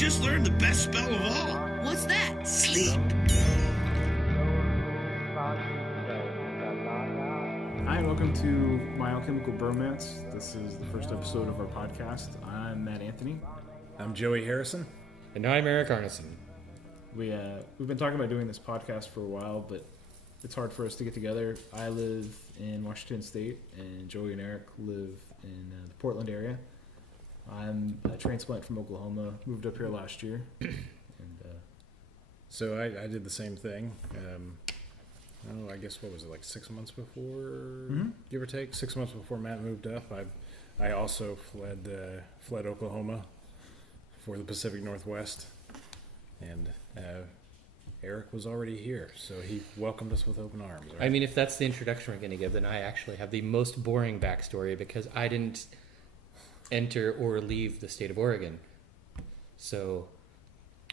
just learned the best spell of all. What's that? Sleep. Hi, and welcome to my Alchemical Bromance. This is the first episode of our podcast. I'm Matt Anthony. I'm Joey Harrison. And I'm Eric Arneson. We've been talking about doing this podcast for a while, but it's hard for us to get together. I live in Washington State, and Joey and Eric live in the Portland area. I'm a transplant from Oklahoma, moved up here last year. So I did the same thing. I guess, what was it, like 6 months before, give or take? 6 months before Matt moved up, I also fled Oklahoma for the Pacific Northwest. And Eric was already here, so he welcomed us with open arms. Right? I mean, if that's the introduction we're going to give, then I actually have the most boring backstory because I didn't enter or leave the state of Oregon. So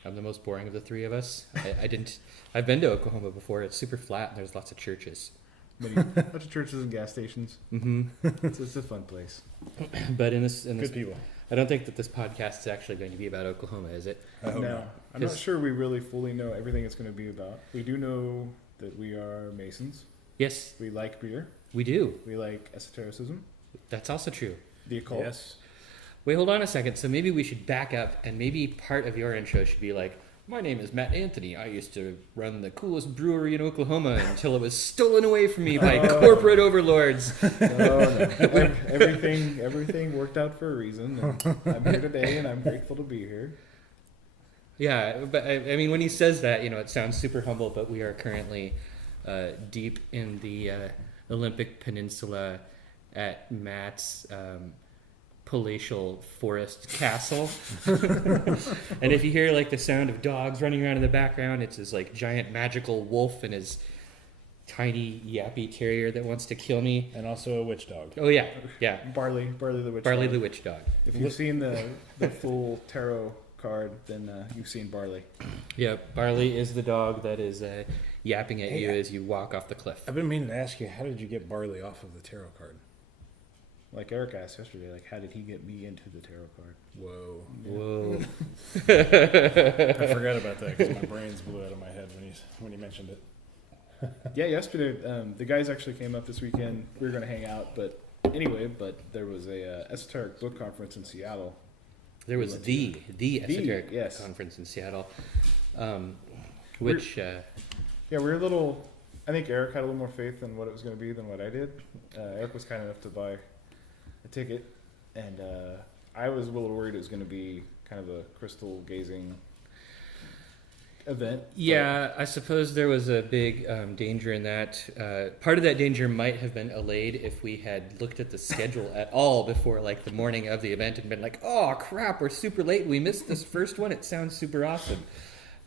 I'm the most boring of the three of us. I've been to Oklahoma before. It's super flat and there's lots of churches. Bunch of churches and gas stations. Mm-hmm. It's a fun place. But in this Good people. I don't think that this podcast is actually going to be about Oklahoma, is it? I hope No, not. I'm not sure we really fully know everything it's going to be about. We do know that we are Masons. Yes, We like beer. we do. We like esotericism. That's also true. The occult. Yes. Wait, hold on a second. So maybe we should back up, and maybe part of your intro should be like, my name is Matt Anthony. I used to run the coolest brewery in Oklahoma until it was stolen away from me by corporate overlords. No. Everything worked out for a reason. And I'm here today, and I'm grateful to be here. Yeah, but I mean, when he says that, it sounds super humble, but we are currently deep in the Olympic Peninsula at Matt's palatial forest castle. And if you hear like the sound of dogs running around in the background, it's his like giant magical wolf and his tiny yappy terrier that wants to kill me. And also a witch dog. Oh yeah. Barley the witch. Barley dog. the witch dog. If you've seen the full tarot card, then you've seen Barley. Yeah, Barley is the dog that is yapping at you as you walk off the cliff. I've been meaning to ask you, how did you get Barley off of the tarot card? Like Eric asked yesterday, like how did he get me into the tarot card? Whoa. I forgot about that because my brains blew out of my head when he mentioned it. Yeah, yesterday the guys actually came up this weekend. We were going to hang out, but there was a Esoteric Book Conference in Seattle. There was the Esoteric yes. Conference in Seattle, which... Yeah, we're a little... I think Eric had a little more faith in what it was going to be than what I did. Eric was kind enough to buy a ticket, and I was a little worried it was going to be kind of a crystal gazing event. Yeah, I suppose there was a big danger in that. Part of that danger might have been allayed if we had looked at the schedule at all before like the morning of the event and been like, oh crap, we're super late. We missed this first one. It sounds super awesome.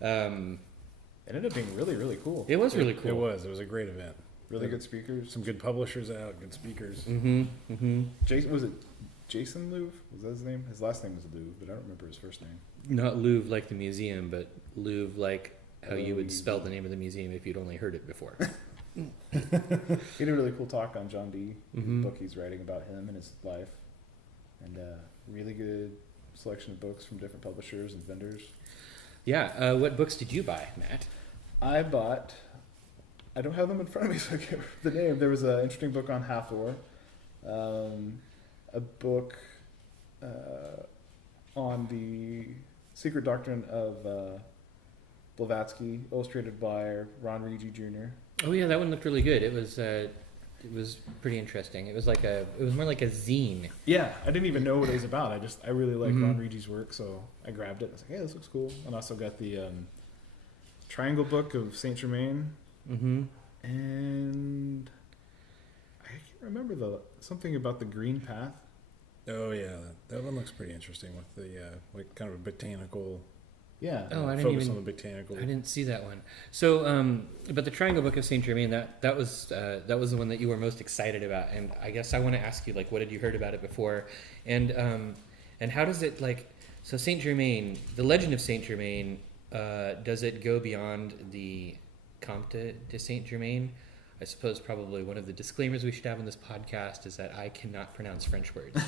It ended up being really, really cool. It was really cool. It was a great event. Really good speakers. Some good publishers out, good speakers. Mm-hmm. Mm-hmm. Jason, was it Jason Louv? Was that his name? His last name was Louv, but I don't remember his first name. Not Louvre like the museum, but Louvre like how you would spell the name of the museum if you'd only heard it before. He did a really cool talk on John Dee, Mm-hmm. the book he's writing about him and his life, and really good selection of books from different publishers and vendors. Yeah, what books did you buy, Matt? I don't have them in front of me, so I can't remember the name. There was an interesting book on Hathor, a book on the secret doctrine of Blavatsky, illustrated by Ron Rigi Jr. Oh yeah, that one looked really good. It was pretty interesting. It was more like a zine. Yeah, I didn't even know what it was about. I really like Mm-hmm. Ron Rigi's work, so I grabbed it. I was like, hey, this looks cool. And I also got the Triangle Book of Saint Germain. Mm-hmm. And I can't remember something about the Green Path. Oh yeah, that one looks pretty interesting with the like kind of a botanical. Yeah. Oh, I focus on the botanical. I didn't see that one. So, but the Triangle Book of Saint Germain, that was the one that you were most excited about. And I guess I want to ask you, like, what had you heard about it before, and how does it like? So Saint Germain, the legend of Saint Germain, does it go beyond the Comte de Saint Germain? I suppose probably one of the disclaimers we should have on this podcast is that I cannot pronounce French words.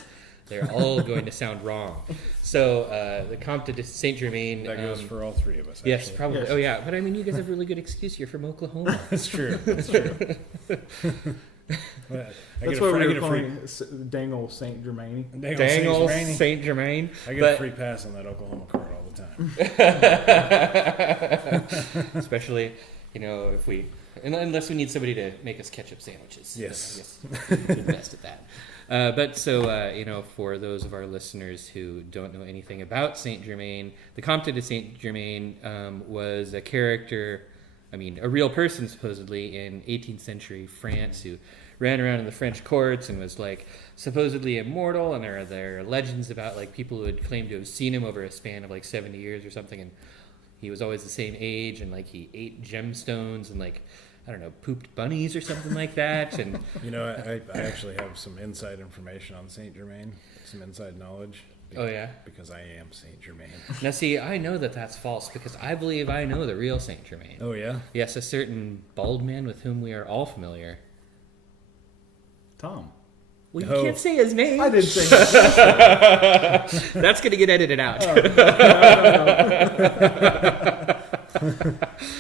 They're all going to sound wrong. So the Comte de Saint Germain. That goes for all three of us. Actually. Yes, probably. Yes. Oh yeah, but I mean, you guys have a really good excuse. You're from Oklahoma. That's true. That's true. That's why we were calling Dangle Saint Germain. Dangle Saint Germain. I get a free pass on that Oklahoma card all the time. Especially, if we, unless we need somebody to make us ketchup sandwiches. Yes. I guess we're the best at that. But for those of our listeners who don't know anything about Saint Germain, the Comte de Saint Germain was a character, a real person supposedly in 18th century France who ran around in the French courts and was like supposedly immortal, and there are legends about like people who had claimed to have seen him over a span of like 70 years or something, and he was always the same age, and like he ate gemstones and like pooped bunnies or something like that. And I actually have some inside information on Saint Germain, some inside knowledge. Oh yeah, because I am Saint Germain. Now see, I know that that's false because I believe I know the real Saint Germain. Oh yeah. Yes, a certain bald man with whom we are all familiar. Tom. Well, you can't say his name. I didn't say his name. That's going to get edited out.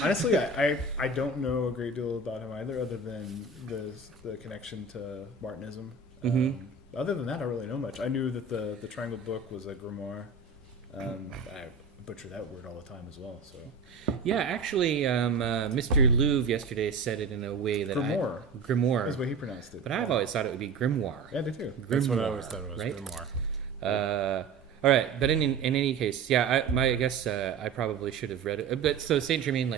Honestly, I don't know a great deal about him either, other than the connection to Martinism. Mm-hmm. Other than that, I don't really know much. I knew that the Triangle Book was a grimoire. I butcher that word all the time as well. So Yeah, actually, Mr. Louvre yesterday said it in a way that grimoire is the way he pronounced it. But I've always thought it would be grimoire. Yeah, I did too. That's what I always thought it was, right? grimoire. All right, but in any case, yeah, I guess I probably should have read it. But so Saint Germain,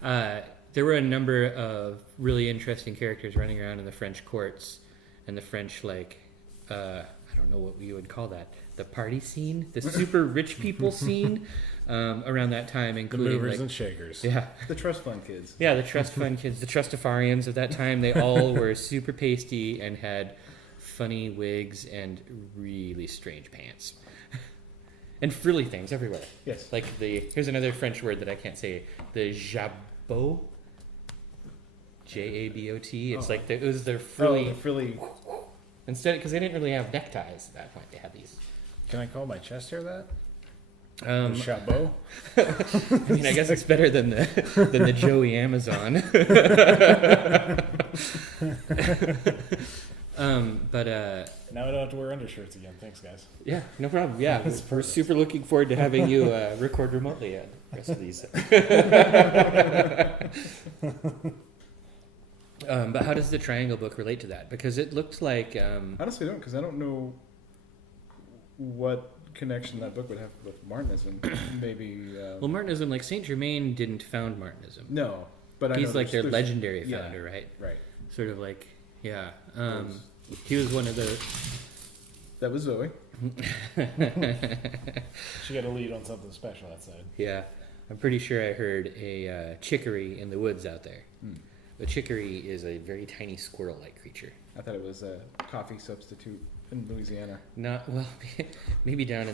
there were a number of really interesting characters running around in the French courts and the French I don't know what you would call that, the party scene, the super rich people scene around that time, including the movers and shakers. Yeah, the trust fund kids. Yeah, the trust fund kids, the Trustafarians of that time. They all were super pasty and had funny wigs and really strange pants. And frilly things everywhere. Yes. Here's another French word that I can't say. The jabot. Jabot. It's it was their frilly. The frilly. Instead, because they didn't really have neckties at that point. They had these. Can I call my chest hair that? The chabot? I guess it's better than the Joey Amazon. But now I don't have to wear undershirts again. Thanks, guys. Yeah, no problem. Yeah, we're super looking forward to having you record remotely the rest of these. But how does the Triangle Book relate to that? Because it looked like Honestly, I don't, because I don't know what connection that book would have with Martinism. Maybe. Well, Martinism, Saint Germain didn't found Martinism. No, but he's I know their legendary founder, yeah, right? Right. Sort of yeah. He was one of the. That was Zoe. She got a lead on something special outside. Yeah, I'm pretty sure I heard a chicory in the woods out there. A chicory is a very tiny squirrel-like creature. I thought it was a coffee substitute in Louisiana. Maybe down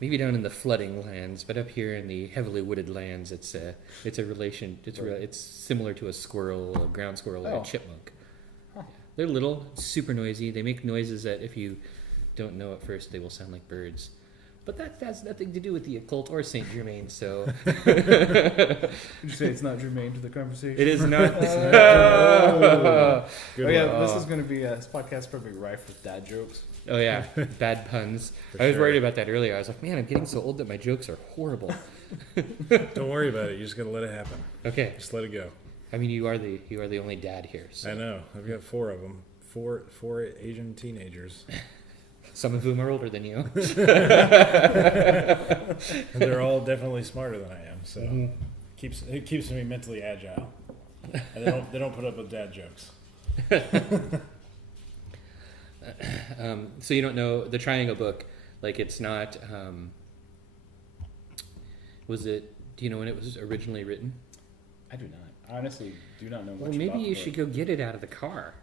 in the flooding lands, but up here in the heavily wooded lands, it's a relation. It's similar to a squirrel, a ground squirrel, or a chipmunk. Huh. Yeah. They're little, super noisy. They make noises that if you don't know at first, they will sound like birds. But that has nothing to do with the occult or Saint Germain. So Did you say it's not germane to the conversation? it is not. This is going to be this podcast probably rife with dad jokes. Oh yeah, bad puns. I was worried about that earlier. I was like, man, I'm getting so old that my jokes are horrible. Don't worry about it. You just gotta let it happen. Okay. Just let it go. I mean, you are the only dad here. So. I know. I've got 4 of them. Four Asian teenagers. Some of whom are older than you. And they're all definitely smarter than I am. So it keeps me mentally agile. And they don't put up with dad jokes. So you don't know the Triangle Book, it's not. Do you know when it was originally written? I do not. I honestly do not know much. Well, maybe about you should go get it out of the car.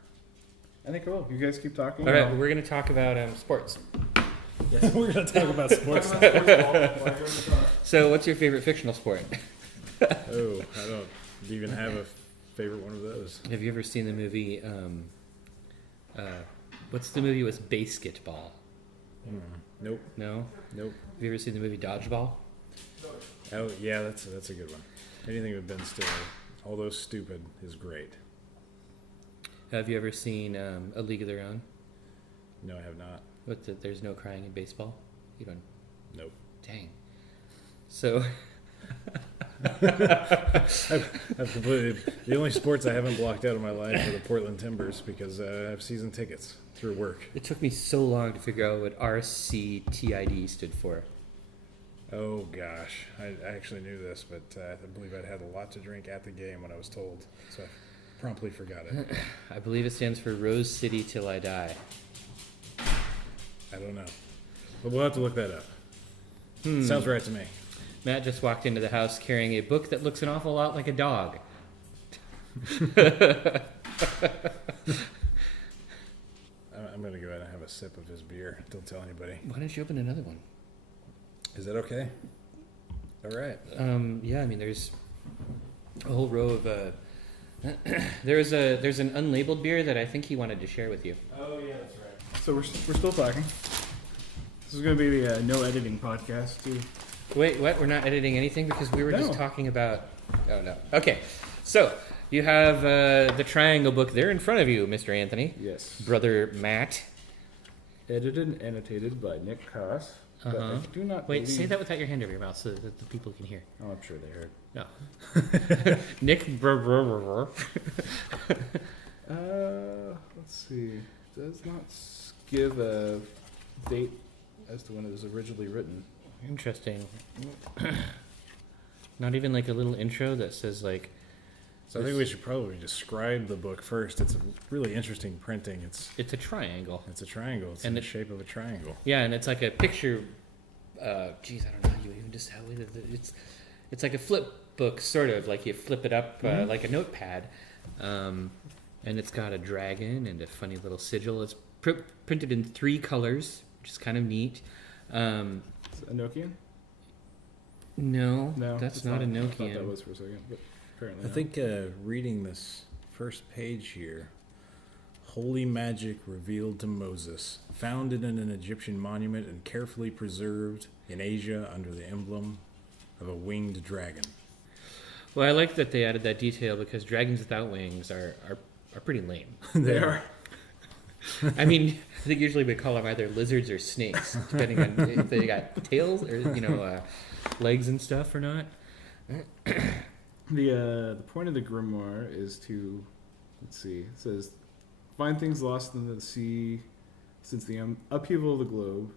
I think I will. You guys keep talking. All right, we're going to talk about sports. Yes. We're going to talk about sports. So, what's your favorite fictional sport? Oh, I don't even have a favorite one of those. Have you ever seen the movie? What's the movie with Basketball? Nope. No. Nope. Have you ever seen the movie Dodgeball? Oh yeah, that's a good one. Anything with Ben Stiller, although stupid, is great. Have you ever seen A League of Their Own? No, I have not. There's no crying in baseball? You don't. Nope. Dang. So. I've completely. The only sports I haven't blocked out of my life are the Portland Timbers because I have season tickets through work. It took me so long to figure out what RCTID stood for. Oh gosh, I actually knew this, but I believe I'd had a lot to drink at the game when I was told, so I promptly forgot it. I believe it stands for Rose City Till I Die. I don't know, but we'll have to look that up. Sounds right to me. Matt just walked into the house carrying a book that looks an awful lot like a dog. I'm going to go ahead and have a sip of his beer. Don't tell anybody. Why don't you open another one? Is that okay? All right. Yeah, I mean, there's a whole row of. There's an unlabeled beer that I think he wanted to share with you. Oh yeah, that's right. So we're still talking. This is going to be the no editing podcast too. Wait, what? We're not editing anything because we were No. just talking about. Oh no. Okay, so you have the Triangle book there in front of you, Mr. Anthony. Yes. Brother Matt. Edited and annotated by Nick Koss. But I do not. Wait, say believe- that with your hand over your mouth so that the people can hear. Oh, I'm sure they heard. No. Nick. Let's see. Does not give a date as to when it was originally written. Interesting. Not even like a little intro that says like. So I think we should probably describe the book first. It's a really interesting printing. It's a triangle. a triangle. It's And in the shape of a triangle. Yeah, and it's like a picture. Geez, I don't know how you even just how it's like a flip book, sort of like you flip it up like a notepad, and it's got a dragon and a funny little sigil. It's printed in 3 colors, which is kind of neat. Is it a Nokian? No, No, that's it's not a I thought Nokian. that was for a second, but apparently I not. think reading this first page here, holy magic revealed to Moses, founded in an Egyptian monument and carefully preserved in Asia under the emblem of a winged dragon. Well, I like that they added that detail because dragons without wings are pretty lame. They are. I mean, I think usually we call them either lizards or snakes, depending on if they got tails or legs and stuff or not. The point of the grimoire is to, let's see, it says, find things lost in the sea since the upheaval of the globe,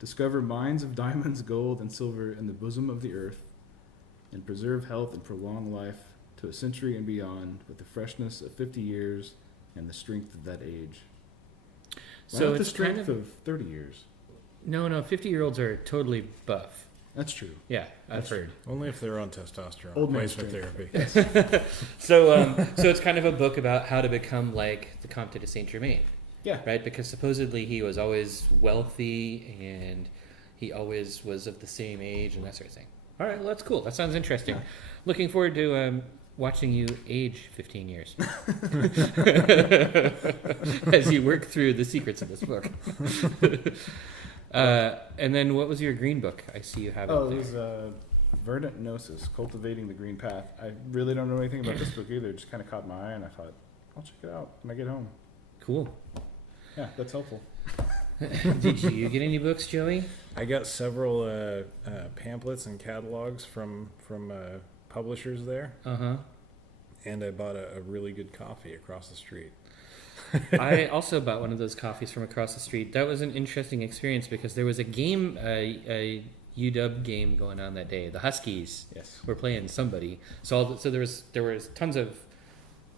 discover mines of diamonds, gold, and silver in the bosom of the earth, and preserve health and prolong life to a century and beyond with the freshness of 50 years and the strength of that age. Why So not the it's strength kind of of 30 years? no, 50-year-olds are totally buff. That's true. Yeah, I've That's heard. Only if they're on testosterone Old man replacement strength. therapy. So it's kind of a book about how to become like the Comte de Saint Germain, Yeah. right? Because supposedly he was always wealthy and he always was of the same age and that sort of thing. All right, well, that's cool. That sounds interesting. Yeah. Looking forward to watching you age 15 years as you work through the secrets of this book. And then what was your green book? I see you have Oh, it it there. was Verdant Gnosis, Cultivating the Green Path. I really don't know anything about this book either. It just kind of caught my eye, and I thought, I'll check it out when I get home. Cool. Yeah, that's helpful. Did you get any books, Joey? I got several pamphlets and catalogs from publishers there, Uh-huh. and I bought a really good coffee across the street. I also bought one of those coffees from across the street. That was an interesting experience because there was a game, a UW game going on that day. The Huskies Yes. were playing somebody. So there was tons of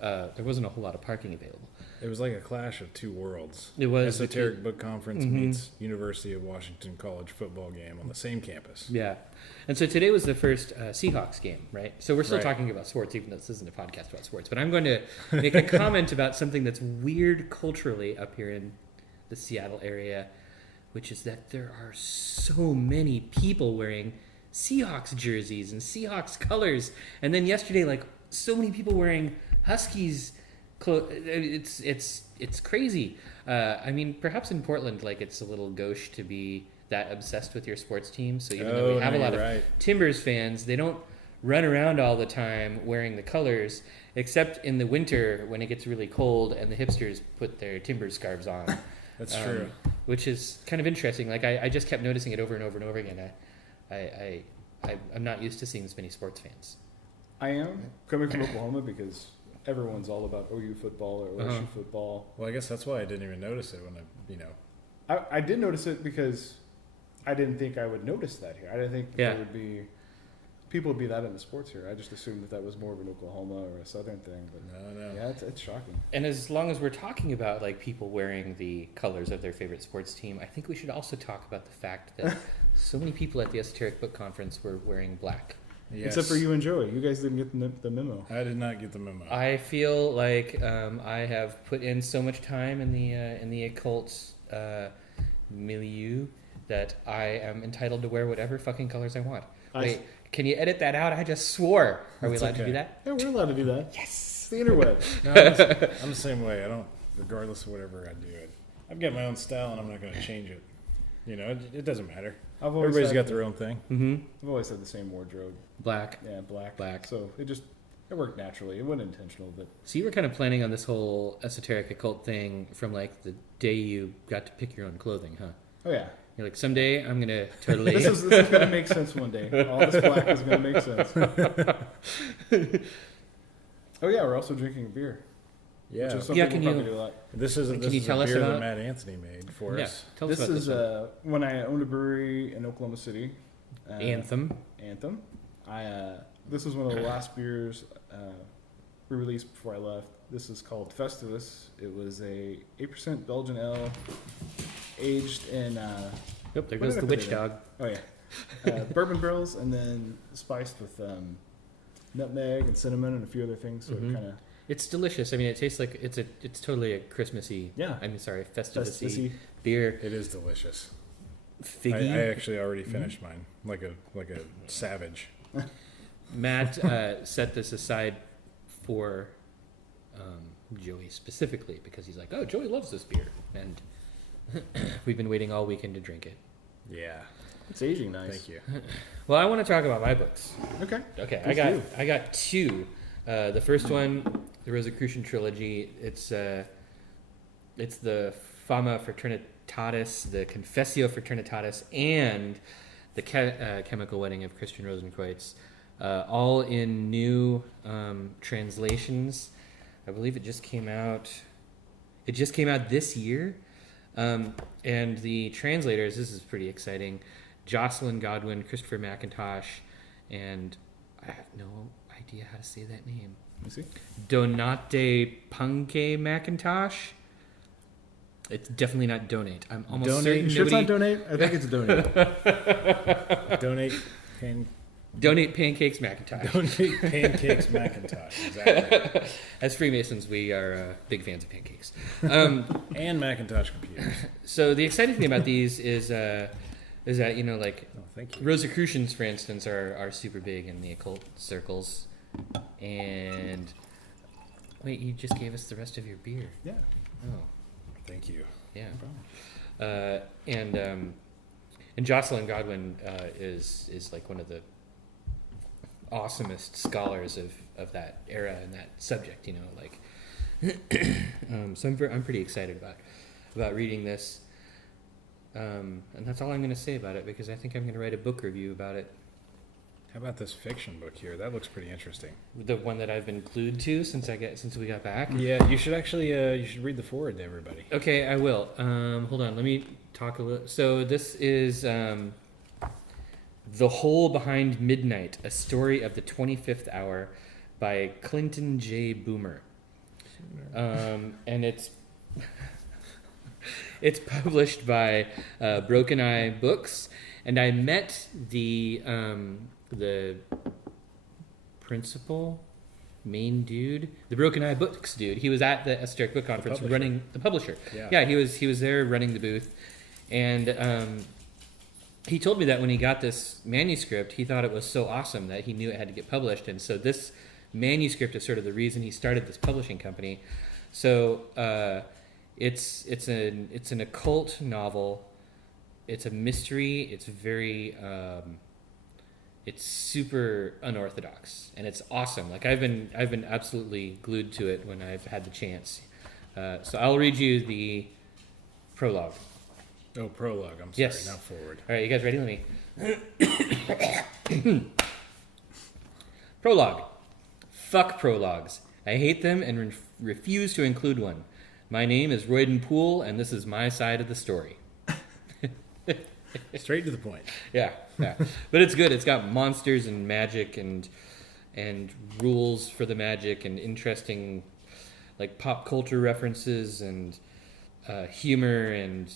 there wasn't a whole lot of parking available. It was like a clash of two worlds. It was Esoteric Book Conference Mhm. meets University of Washington College football game on the same campus. Yeah. And so today was the first Seahawks game, right? So we're still Right. talking about sports, even though this isn't a podcast about sports. But I'm going to make a comment about something that's weird culturally up here in the Seattle area, which is that there are so many people wearing Seahawks jerseys and Seahawks colors. And then yesterday, like, so many people wearing Huskies, it's crazy. I mean, perhaps in Portland, like it's a little gauche to be that obsessed with your sports team. So even though we have a lot of Timbers fans, they don't run around all the time wearing the colors, except in the winter when it gets really cold and the hipsters put their Timbers scarves on. That's true. Which is kind of interesting. Like I just kept noticing it over and over and over again. I'm not used to seeing this many sports fans. I am coming from Oklahoma because everyone's all about OU football or LSU football. Well, I guess that's why I didn't even notice it when I did notice it because I didn't think I would notice that here. I didn't think that there would be people would be that into sports here. I just assumed that was more of an Oklahoma or a Southern thing. But no. Yeah, it's shocking. And as long as we're talking about like people wearing the colors of their favorite sports team, I think we should also talk about the fact that so many people at the Esoteric Book Conference were wearing black. Yes. Except for you and Joey. You guys didn't get the memo. I did not get the memo. I feel like I have put in so much time in the occult milieu that I am entitled to wear whatever fucking colors I want. Wait, can you edit that out? I just swore. Are we allowed to do that? Yeah, we're allowed to do that. Yes. It's the interweb. No, I'm the same way. I don't, regardless of whatever I do, I've got my own style and I'm not going to change it. You know, it doesn't matter. Everybody's got their own thing. Mm-hmm. I've always had the same wardrobe. Black. Yeah, black. So it worked naturally. It wasn't intentional, but. So you were kind of planning on this whole esoteric occult thing from like the day you got to pick your own clothing, huh? Oh yeah. You're like, someday I'm gonna totally. This is gonna make sense one day. All this black is gonna make sense. Oh yeah, we're also drinking a beer. Yeah. Can probably you? do a lot. This is a beer that Matt Anthony made for us. Tell us This about is this when I owned a brewery in Oklahoma City. Anthem. This was one of the last beers we released before I left. This is called Festivus. It was a 8% Belgian ale, aged in. Yep, there goes the witch dog. Oh yeah, bourbon barrels, and then spiced with nutmeg and cinnamon and a few other things. So it kind of. It's delicious. I mean, it tastes like it's totally a Christmassy. Yeah. I mean, sorry, Festivus-y beer. It is delicious. Figgy. I actually already finished mine, like a savage. Matt set this aside for Joey specifically because he's like, oh, Joey loves this beer, and we've been waiting all weekend to drink it. Yeah, it's aging nice. Thank you. Well, I want to talk about my books. Okay. I got two. The first one, the Rosicrucian trilogy. It's the Fama Fraternitatis, the Confessio Fraternitatis, and the Chemical Wedding of Christian Rosenkreutz, all in new translations. I believe it just came out. It just came out this year, and the translators. This is pretty exciting. Jocelyn Godwin, Christopher McIntosh, and I have no idea how to say that name. Let me see. Donate Punke McIntosh. It's definitely not donate. I'm almost certain. Sure, it's not donate. I think it's donate. Donate pancakes McIntosh. Donate pancakes McIntosh. Exactly. As Freemasons, we are big fans of pancakes. And Macintosh computers. So the exciting thing about these is that thank you. Rosicrucians, for instance, are super big in the occult circles. And wait, you just gave us the rest of your beer. Yeah. Oh, thank you. Yeah. No problem. And Jocelyn Godwin is like one of the awesomest scholars of that era and that subject. You know, like so I'm pretty excited about reading this. And that's all I'm going to say about it because I think I'm going to write a book review about it. How about this fiction book here? That looks pretty interesting. The one that I've been glued to since we got back. Yeah, you should actually read the foreword to everybody. Okay, I will. Hold on, let me talk a little. So this is The Hole Behind Midnight: A Story of the 25th Hour by Clinton J. Boomer, and it's published by Broken Eye Books, and I met the principal, main dude, the Broken Eye Books dude. He was at the Esoteric Book Conference running the publisher. Yeah, he was there running the booth, and he told me that when he got this manuscript, he thought it was so awesome that he knew it had to get published, and so this manuscript is sort of the reason he started this publishing company. So it's an occult novel. It's a mystery. It's very it's super unorthodox, and it's awesome. Like I've been absolutely glued to it when I've had the chance. So I'll read you the prologue. Oh, prologue. I'm sorry. Yes. Now forward. All right, you guys ready? Let me. Prologue. Fuck prologues. I hate them and refuse to include one. My name is Royden Poole, and this is my side of the story. Straight to the point. Yeah. But it's good. It's got monsters and magic and rules for the magic and interesting like pop culture references and humor and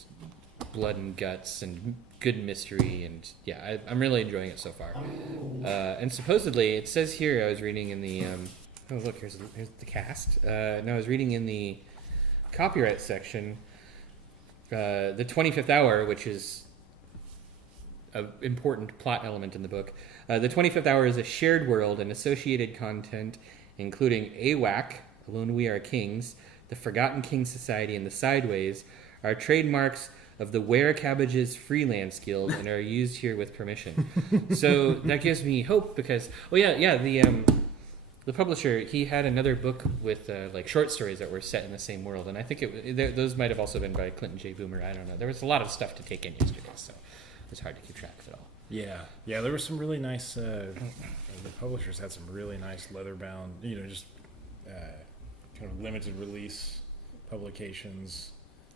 blood and guts and good mystery, and yeah, I'm really enjoying it so far. And supposedly, it says here, I was reading in the oh look, here's the cast. No, I was reading in the copyright section, the 25th hour, which is an important plot element in the book. The 25th hour is a shared world and associated content, including AWAC, Alone We Are Kings, the Forgotten King Society, and the Sideways, are trademarks of the Were Cabbages Freelance Guild and are used here with permission. So that gives me hope because, the publisher, he had another book with like short stories that were set in the same world, and I think those might have also been by Clinton J. Boomer. I don't know. There was a lot of stuff to take in yesterday, so it was hard to keep track of it all. Yeah, there were some really nice. The publishers had some really nice leather-bound, just kind of limited release publications.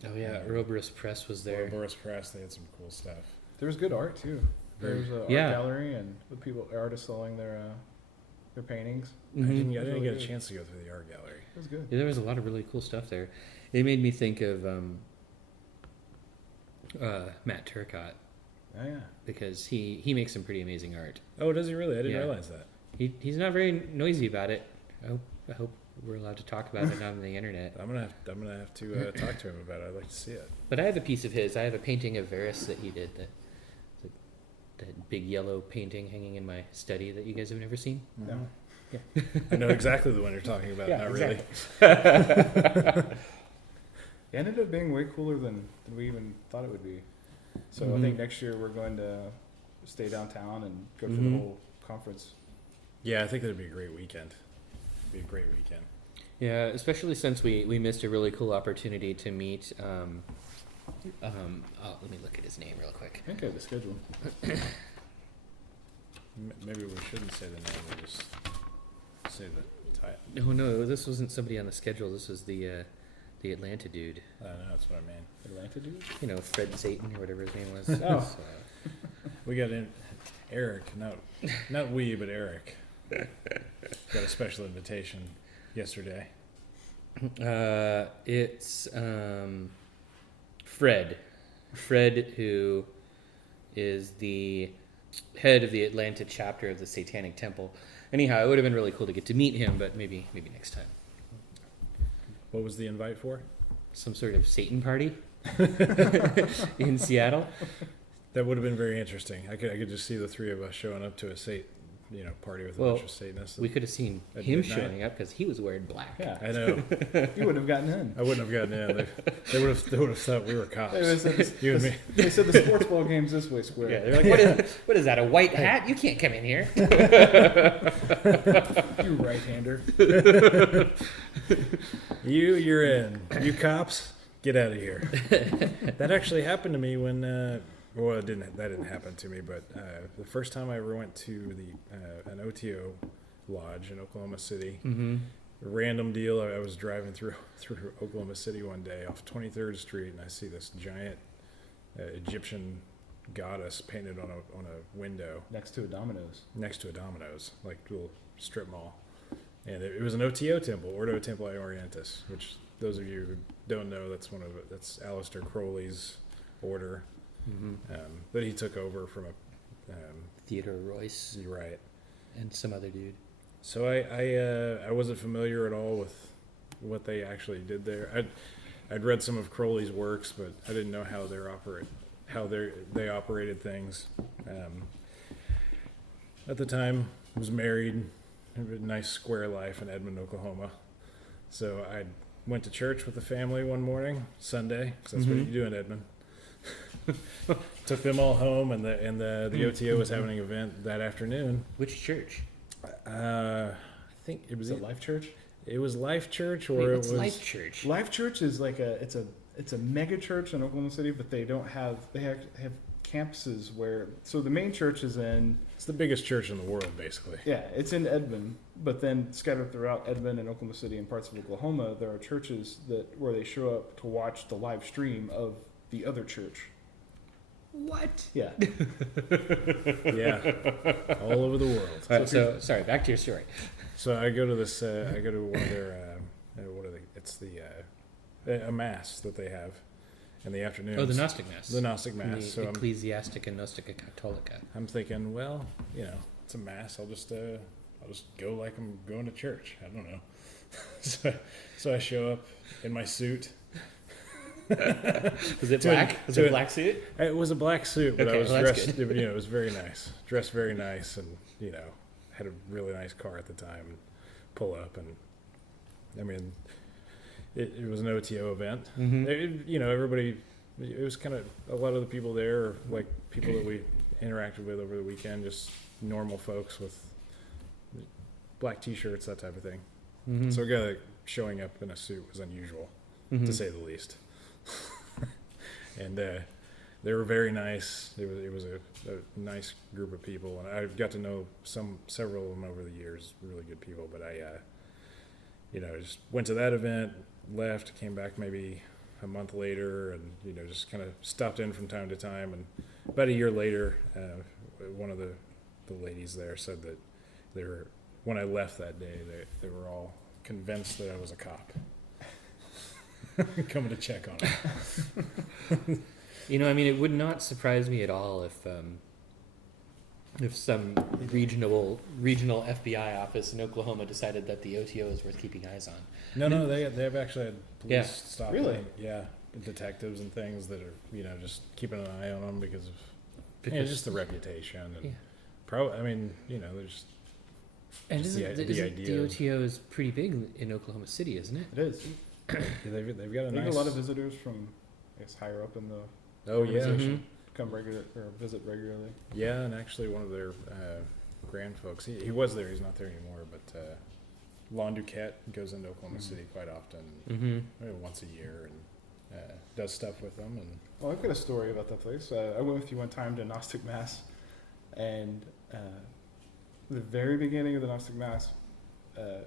Oh yeah, Ouroboros Press was there. Ouroboros Press, they had some cool stuff. There was good art too. There was an art gallery and with artists selling their paintings. Mm-hmm. I didn't get a chance to go through the art gallery. It was good. Yeah, there was a lot of really cool stuff there. It made me think of Matt Turcotte. Oh yeah. Because he makes some pretty amazing art. Oh, does he really? I didn't realize that. He's not very noisy about it. I hope we're allowed to talk about it on the internet. I'm gonna have to talk to him about it. I'd like to see it. But I have a piece of his. I have a painting of Varys that he did. That big yellow painting hanging in my study that you guys have never seen. No. Yeah. I know exactly the one you're talking about. Yeah, Not exactly. really. It ended up being way cooler than we even thought it would be. So I think next year we're going to stay downtown and go through the whole conference. Yeah, I think that'd be a great weekend. It'd be a great weekend. Yeah, especially since we missed a really cool opportunity to meet. Let me look at his name real quick. I think I have the schedule. Maybe we shouldn't say the name. We'll just say the title. No, this wasn't somebody on the schedule. This was the Atlanta dude. I know, that's what I mean. Atlanta dude? Fred Satan or whatever his name was. Oh. So, We got Eric. Not we, but Eric. Got a special invitation yesterday. it's Fred. Fred, who is the head of the Atlanta chapter of the Satanic Temple. Anyhow, it would have been really cool to get to meet him, but maybe next time. What was the invite for? Some sort of Satan party in Seattle. That would have been very interesting. I could just see the three of us showing up to a party with a bunch of Satanists. We could have seen At him midnight. showing up because he was wearing black. Yeah. I know. You wouldn't have gotten in. I wouldn't have gotten in. They would have thought we were cops. They said You and me. They said the sports ball game's this way square. Yeah, they're like, what is that, a white hat? You can't come in here. You right-hander. You're in. You cops, get out of here. That actually happened to me when. That didn't happen to me, but the first time I ever went to an OTO lodge in Oklahoma City, a random deal. I was driving through Oklahoma City one day off 23rd Street, and I see this giant Egyptian goddess painted on a window Next to a Domino's. like little strip mall, and it was an OTO temple, Ordo Templi Orientis, which those of you who don't know, that's Aleister Crowley's order. That he took over from a Theodore Royce. You're right. And some other dude. So I wasn't familiar at all with what they actually did there. I'd read some of Crowley's works, but I didn't know how they operated things. At the time, I was married, nice square life in Edmond, Oklahoma. So I went to church with the family one morning, Sunday, because that's what you do in Edmond. Took them all home, and the OTO was having an event that afternoon. Which church? I think it was Is it Life Church? It was Life Church, or Wait, it what's was Life Church? Life Church is like it's a mega church in Oklahoma City, but they have campuses where, so the main church is in, It's the biggest church in the world, basically. yeah, it's in Edmond, but then scattered throughout Edmond and Oklahoma City and parts of Oklahoma, there are churches where they show up to watch the live stream of the other church. What? Yeah. Yeah, all over the world. All right, so sorry, back to your story. So I go to this. I go to one of their. What are they? It's a mass that they have in the afternoon. Oh, the Gnostic Mass. The Gnostic Mass. The So Ecclesiastica Gnostica Catholica. I'm thinking, well, it's a mass. I'll just go like I'm going to church. I don't know. So I show up in my suit. Was it black? Was it a black suit? It was a black suit, but I Okay, was well, that's dressed. It was very nice. Dressed very nice, and had a really nice car at the time. And pull up, and I mean, it was an OTO event. Everybody. It was kind of a lot of the people there, are like people that we interacted with over the weekend, just normal folks with black T-shirts, that type of thing. Mm-hmm. So a guy showing up in a suit was unusual, to say the least. And they were very nice. It was a nice group of people, and I got to know several of them over the years. Really good people. But I just went to that event, left, came back maybe a month later, and just kind of stopped in from time to time. And about a year later, one of the ladies there said that when I left that day, they were all convinced that I was a cop. Coming to check on it. It would not surprise me at all if some regional FBI office in Oklahoma decided that the OTO is worth keeping eyes on. No, they have actually had police stop Really? them. Yeah, detectives and things that are just keeping an eye on them because just the reputation and there's and just the idea of- OTO is pretty big in Oklahoma City, isn't it? It is. they've got I a think nice. a lot of visitors from, I guess, higher up in the Oh yeah, organization come visit regularly. yeah, and actually one of their grand folks, he was there. He's not there anymore, but Lon Duquette goes into Oklahoma City quite often, maybe once a year, and does stuff with them. And Well, I've got a story about that place. I went with you one time to Gnostic Mass, and the very beginning of the Gnostic Mass, I think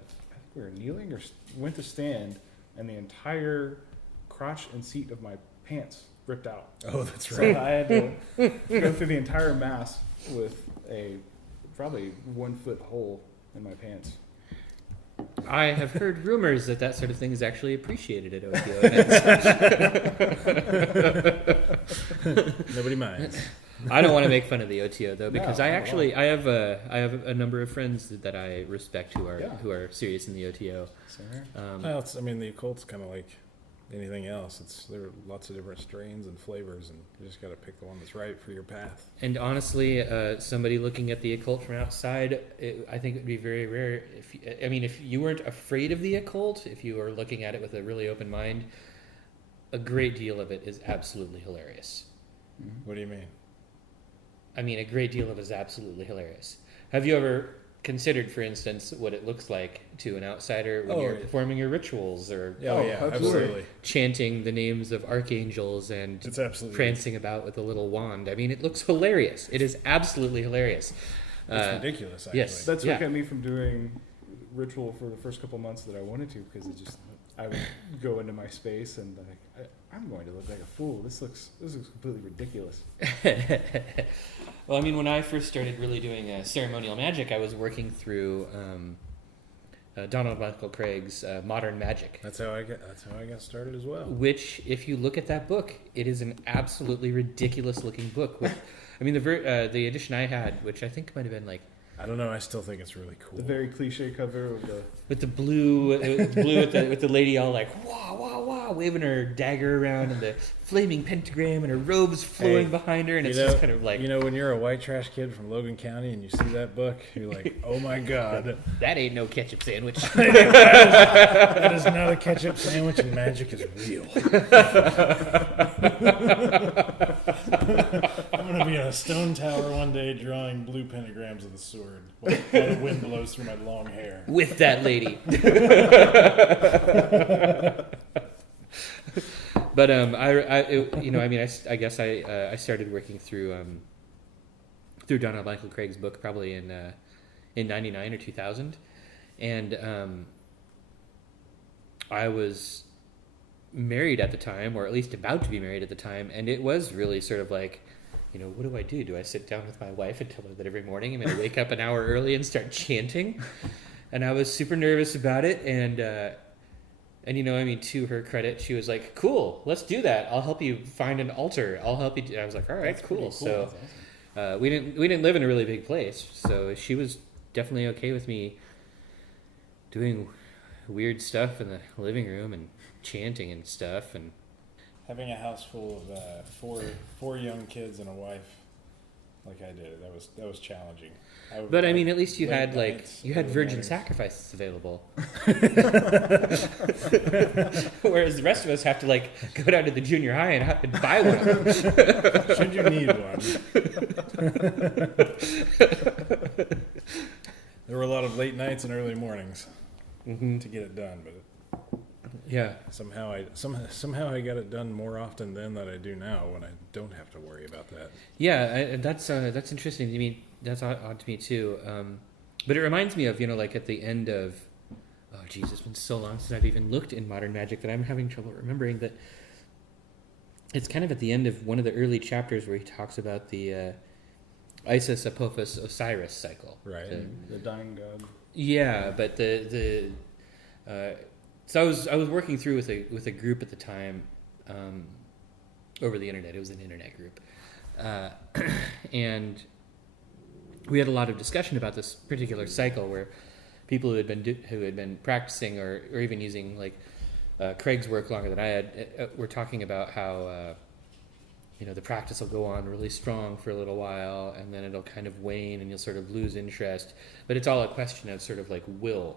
we were kneeling or went to stand, and the entire crotch and seat of my pants ripped out. oh, that's So right. I had to go through the entire Mass with a probably 1 foot hole in my pants. I have heard rumors that sort of thing is actually appreciated at OTO events. Nobody minds. I don't want to make fun of the OTO though, because No, I not at have a number of friends that I respect who are serious in the OTO. Same here. Well, the occult's kind of like anything else. There are lots of different strains and flavors, and you just got to pick the one that's right for your path. And honestly, somebody looking at the occult from outside, I think it would be very rare if you weren't afraid of the occult, if you were looking at it with a really open mind, a great deal of it is absolutely hilarious. What do you mean? I mean, a great deal of it is absolutely hilarious. Have you ever considered, for instance, what it looks like to an outsider when you're performing your rituals or Absolutely. chanting the names of archangels and It's absolutely prancing about with a little wand? I mean, it looks hilarious. It is absolutely hilarious. It's ridiculous, actually. yes. That's Yeah. what kept me from doing ritual for the first couple months that I wanted to, because I would go into my space and I'm going to look like a fool. This looks completely ridiculous. Well, I mean, when I first started really doing ceremonial magic, I was working through Donald Michael Craig's Modern Magic. That's how I got started as well. Which, if you look at that book, it is an absolutely ridiculous looking book. I mean, the edition I had, which I think might have been like I don't know. I still think it's really cool. The very cliche cover of the with the blue, with the lady all like wah wah wah, waving her dagger around, and the flaming pentagram, and her robes flowing behind her, and it's just kind of like, when you're a white trash kid from Logan County and you see that book, you're like, oh my god, that ain't no ketchup sandwich. that is not a ketchup sandwich, and magic is real. I'm gonna be on a stone tower one day drawing blue pentagrams of the sword while the wind blows through my long hair. With that lady. But I guess I started working through Donald Michael Craig's book probably in '99 or 2000, and I was married at the time, or at least about to be married at the time, and it was really sort of like, what do I do? Do I sit down with my wife and tell her that every morning I'm going to wake up an hour early and start chanting? And I was super nervous about it, and to her credit, she was like, "Cool, let's do that. I'll help you find an altar. I'll help you." I was like, "All right, cool." So we didn't live in a really big place, so she was definitely okay with me doing weird stuff in the living room and chanting and stuff. And having a house full of four young kids and a wife, like I did, that was challenging. But I mean, at least you had virgin sacrifices available, whereas the rest of us have to go down to the junior high and buy one. Should you need one? There were a lot of late nights and early mornings to get it done, but yeah, somehow I got it done more often then than I do now when I don't have to worry about that. Yeah, that's interesting to me. That's odd to me too. But it reminds me of at the end of, oh geez, it's been so long since I've even looked in Modern Magic that I'm having trouble remembering that. It's kind of at the end of one of the early chapters where he talks about the Isis, Apophis, Osiris cycle. Right. the dying god. Yeah, but so I was working through with a group at the time, over the internet. It was an internet group, and we had a lot of discussion about this particular cycle where people who had been practicing or even using Craig's work longer than I had were talking about how the practice will go on really strong for a little while, and then it'll kind of wane and you'll sort of lose interest. But it's all a question of sort of will,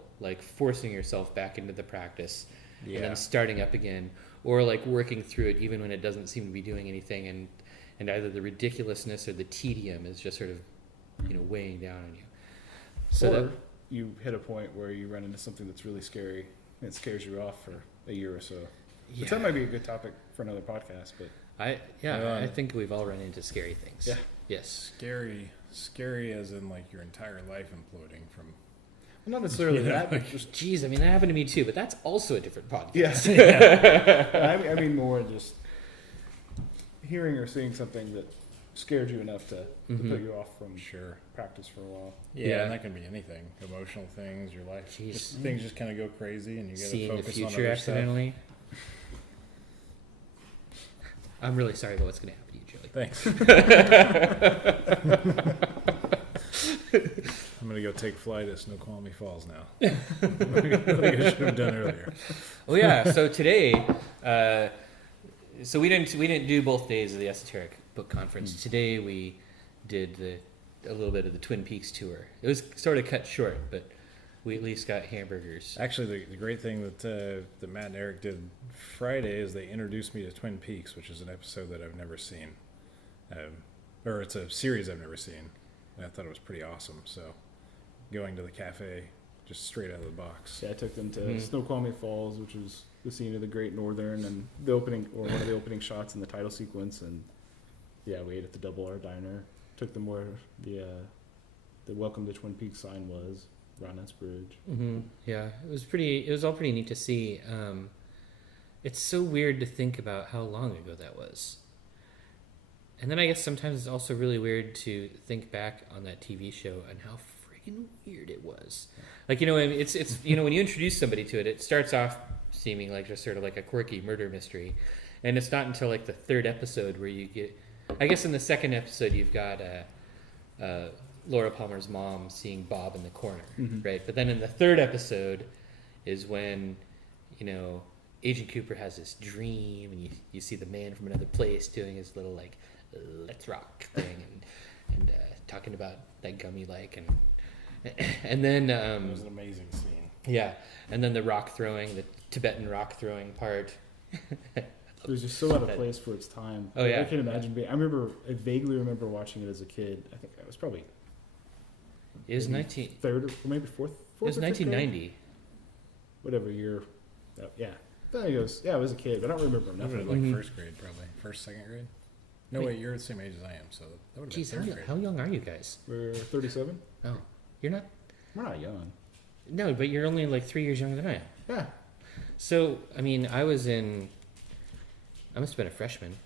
forcing yourself back into the practice and then starting up again, or working through it even when it doesn't seem to be doing anything, and either the ridiculousness or the tedium is just sort of weighing down on you. So you hit a point where you run into something that's really scary and it scares you off for a year or so. Which that might be a good topic for another podcast, but I think we've all run into scary things. Yeah. Yes. Scary as in your entire life imploding from. Well, not necessarily that, but just Jeez, I mean that happened to me too, but that's also a different podcast. yes. I mean more just hearing or seeing something that scared you enough to put you off from practice for a while. Yeah, and that can be anything. Emotional things, your life. Things just kind of go crazy and you got to focus the on future other accidentally. I'm really sorry about what's going to happen to you, Joey. Thanks. I'm going to go take flight at Snoqualmie Falls now. Like I should have done earlier. Oh yeah, so today, so we didn't do both days of the Esoteric Book Conference. Today we did a little bit of the Twin Peaks tour. It was sort of cut short, but we at least got hamburgers. Actually, the great thing that Matt and Eric did Friday is they introduced me to Twin Peaks, which is an episode that I've never seen. Or it's a series I've never seen. And I thought it was pretty awesome. So going to the cafe just straight out of the box. Yeah, I took them to Snoqualmie Falls, which was the scene of the Great Northern and the opening, or one of the opening shots in the title sequence. And yeah, we ate at the Double R Diner. Took them where the Welcome to Twin Peaks sign was, Bromance Bridge. Mm-hmm. Yeah, it was all pretty neat to see. It's so weird to think about how long ago that was. And then I guess sometimes it's also really weird to think back on that TV show and how freaking weird it was. It's when you introduce somebody to it, it starts off seeming like just sort of like a quirky murder mystery. And it's not until the third episode where you get, I guess in the second episode you've got Laura Palmer's mom seeing Bob in the corner, Mhm. right? But then in the third episode is when, Agent Cooper has this dream, and you see the man from another place doing his little like let's rock thing, and talking about that gummy like, and then It was an amazing scene. yeah, and then the rock throwing, the Tibetan rock throwing part. It was just so out of place for its time. Oh, yeah. I can't imagine I vaguely remember watching it as a kid. I think I was probably It was maybe 19. third or maybe fourth. It was or fifth grade? 1990. Whatever year. Yeah. I think it was. Yeah, I was a kid, but I don't remember That would have nothing. been Mhm. first grade, probably. First, second grade? No, Wait. wait, you're the same age as I am, so that would have been Jeez, third grade. how young are you guys? We're 37. Oh, you're not. We're not young. No, but you're only like 3 years younger than I am. Yeah. So, I mean, I must have been a freshman.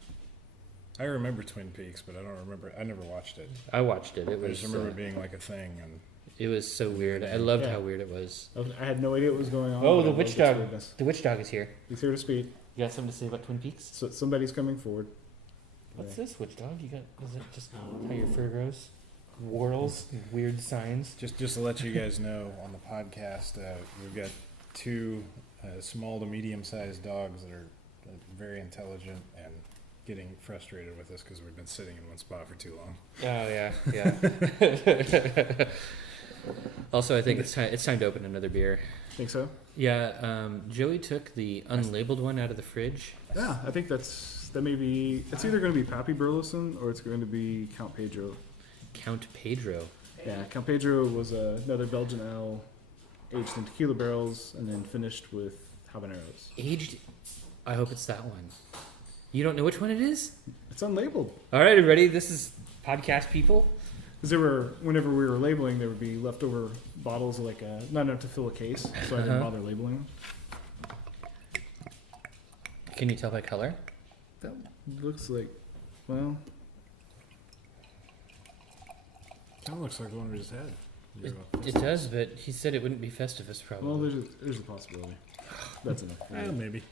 I remember Twin Peaks, but I don't remember. I never watched it. I watched it. It I was. just remember it being like a thing, and It was so weird. I loved Yeah. how weird it was. I had no idea what was going on. Oh, but the I loved witch its dog. weirdness. The witch dog is here. He's here to speak. You got something to say about Twin Peaks? So somebody's coming forward. What's this witch dog? Is it just how your fur grows? Whorls, weird signs. just to let you guys know, on the podcast, we've got two small to medium-sized dogs that are very intelligent and getting frustrated with us because we've been sitting in one spot for too long. Oh yeah, yeah. Also, I think it's time to open another beer. Think so? Yeah, Joey took the unlabeled one out of the fridge. Yeah, I think that may be. It's either going to be Pappy Burleson or it's going to be Count Pedro. Count Pedro. Yeah, Count Pedro was another Belgian ale, aged in tequila barrels and then finished with habaneros. Aged. I hope it's that one. You don't know which one it is? It's unlabeled. All right, everybody. This is podcast people. Because whenever we were labeling, there would be leftover bottles, like not enough to fill a case, so I didn't bother labeling them. Can you tell by color? That looks like, well, Kind of looks like the one we just had. It does, but he said it wouldn't be Festivus, probably. well, there's a possibility. That's enough. Maybe.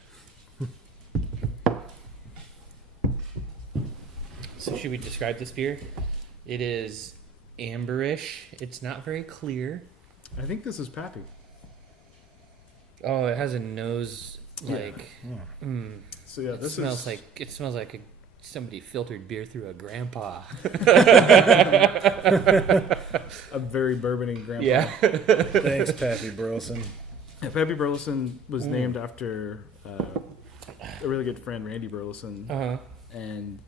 So should we describe this beer? It is amberish. It's not very clear. I think this is Pappy. Oh, it has a nose like. Yeah. So yeah, It smells like somebody filtered beer through a grandpa. a very bourbony grandpa. Yeah. Thanks, Pappy Burleson. Yeah, Pappy Burleson was named after a really good friend, Randy Burleson, Uh-huh. and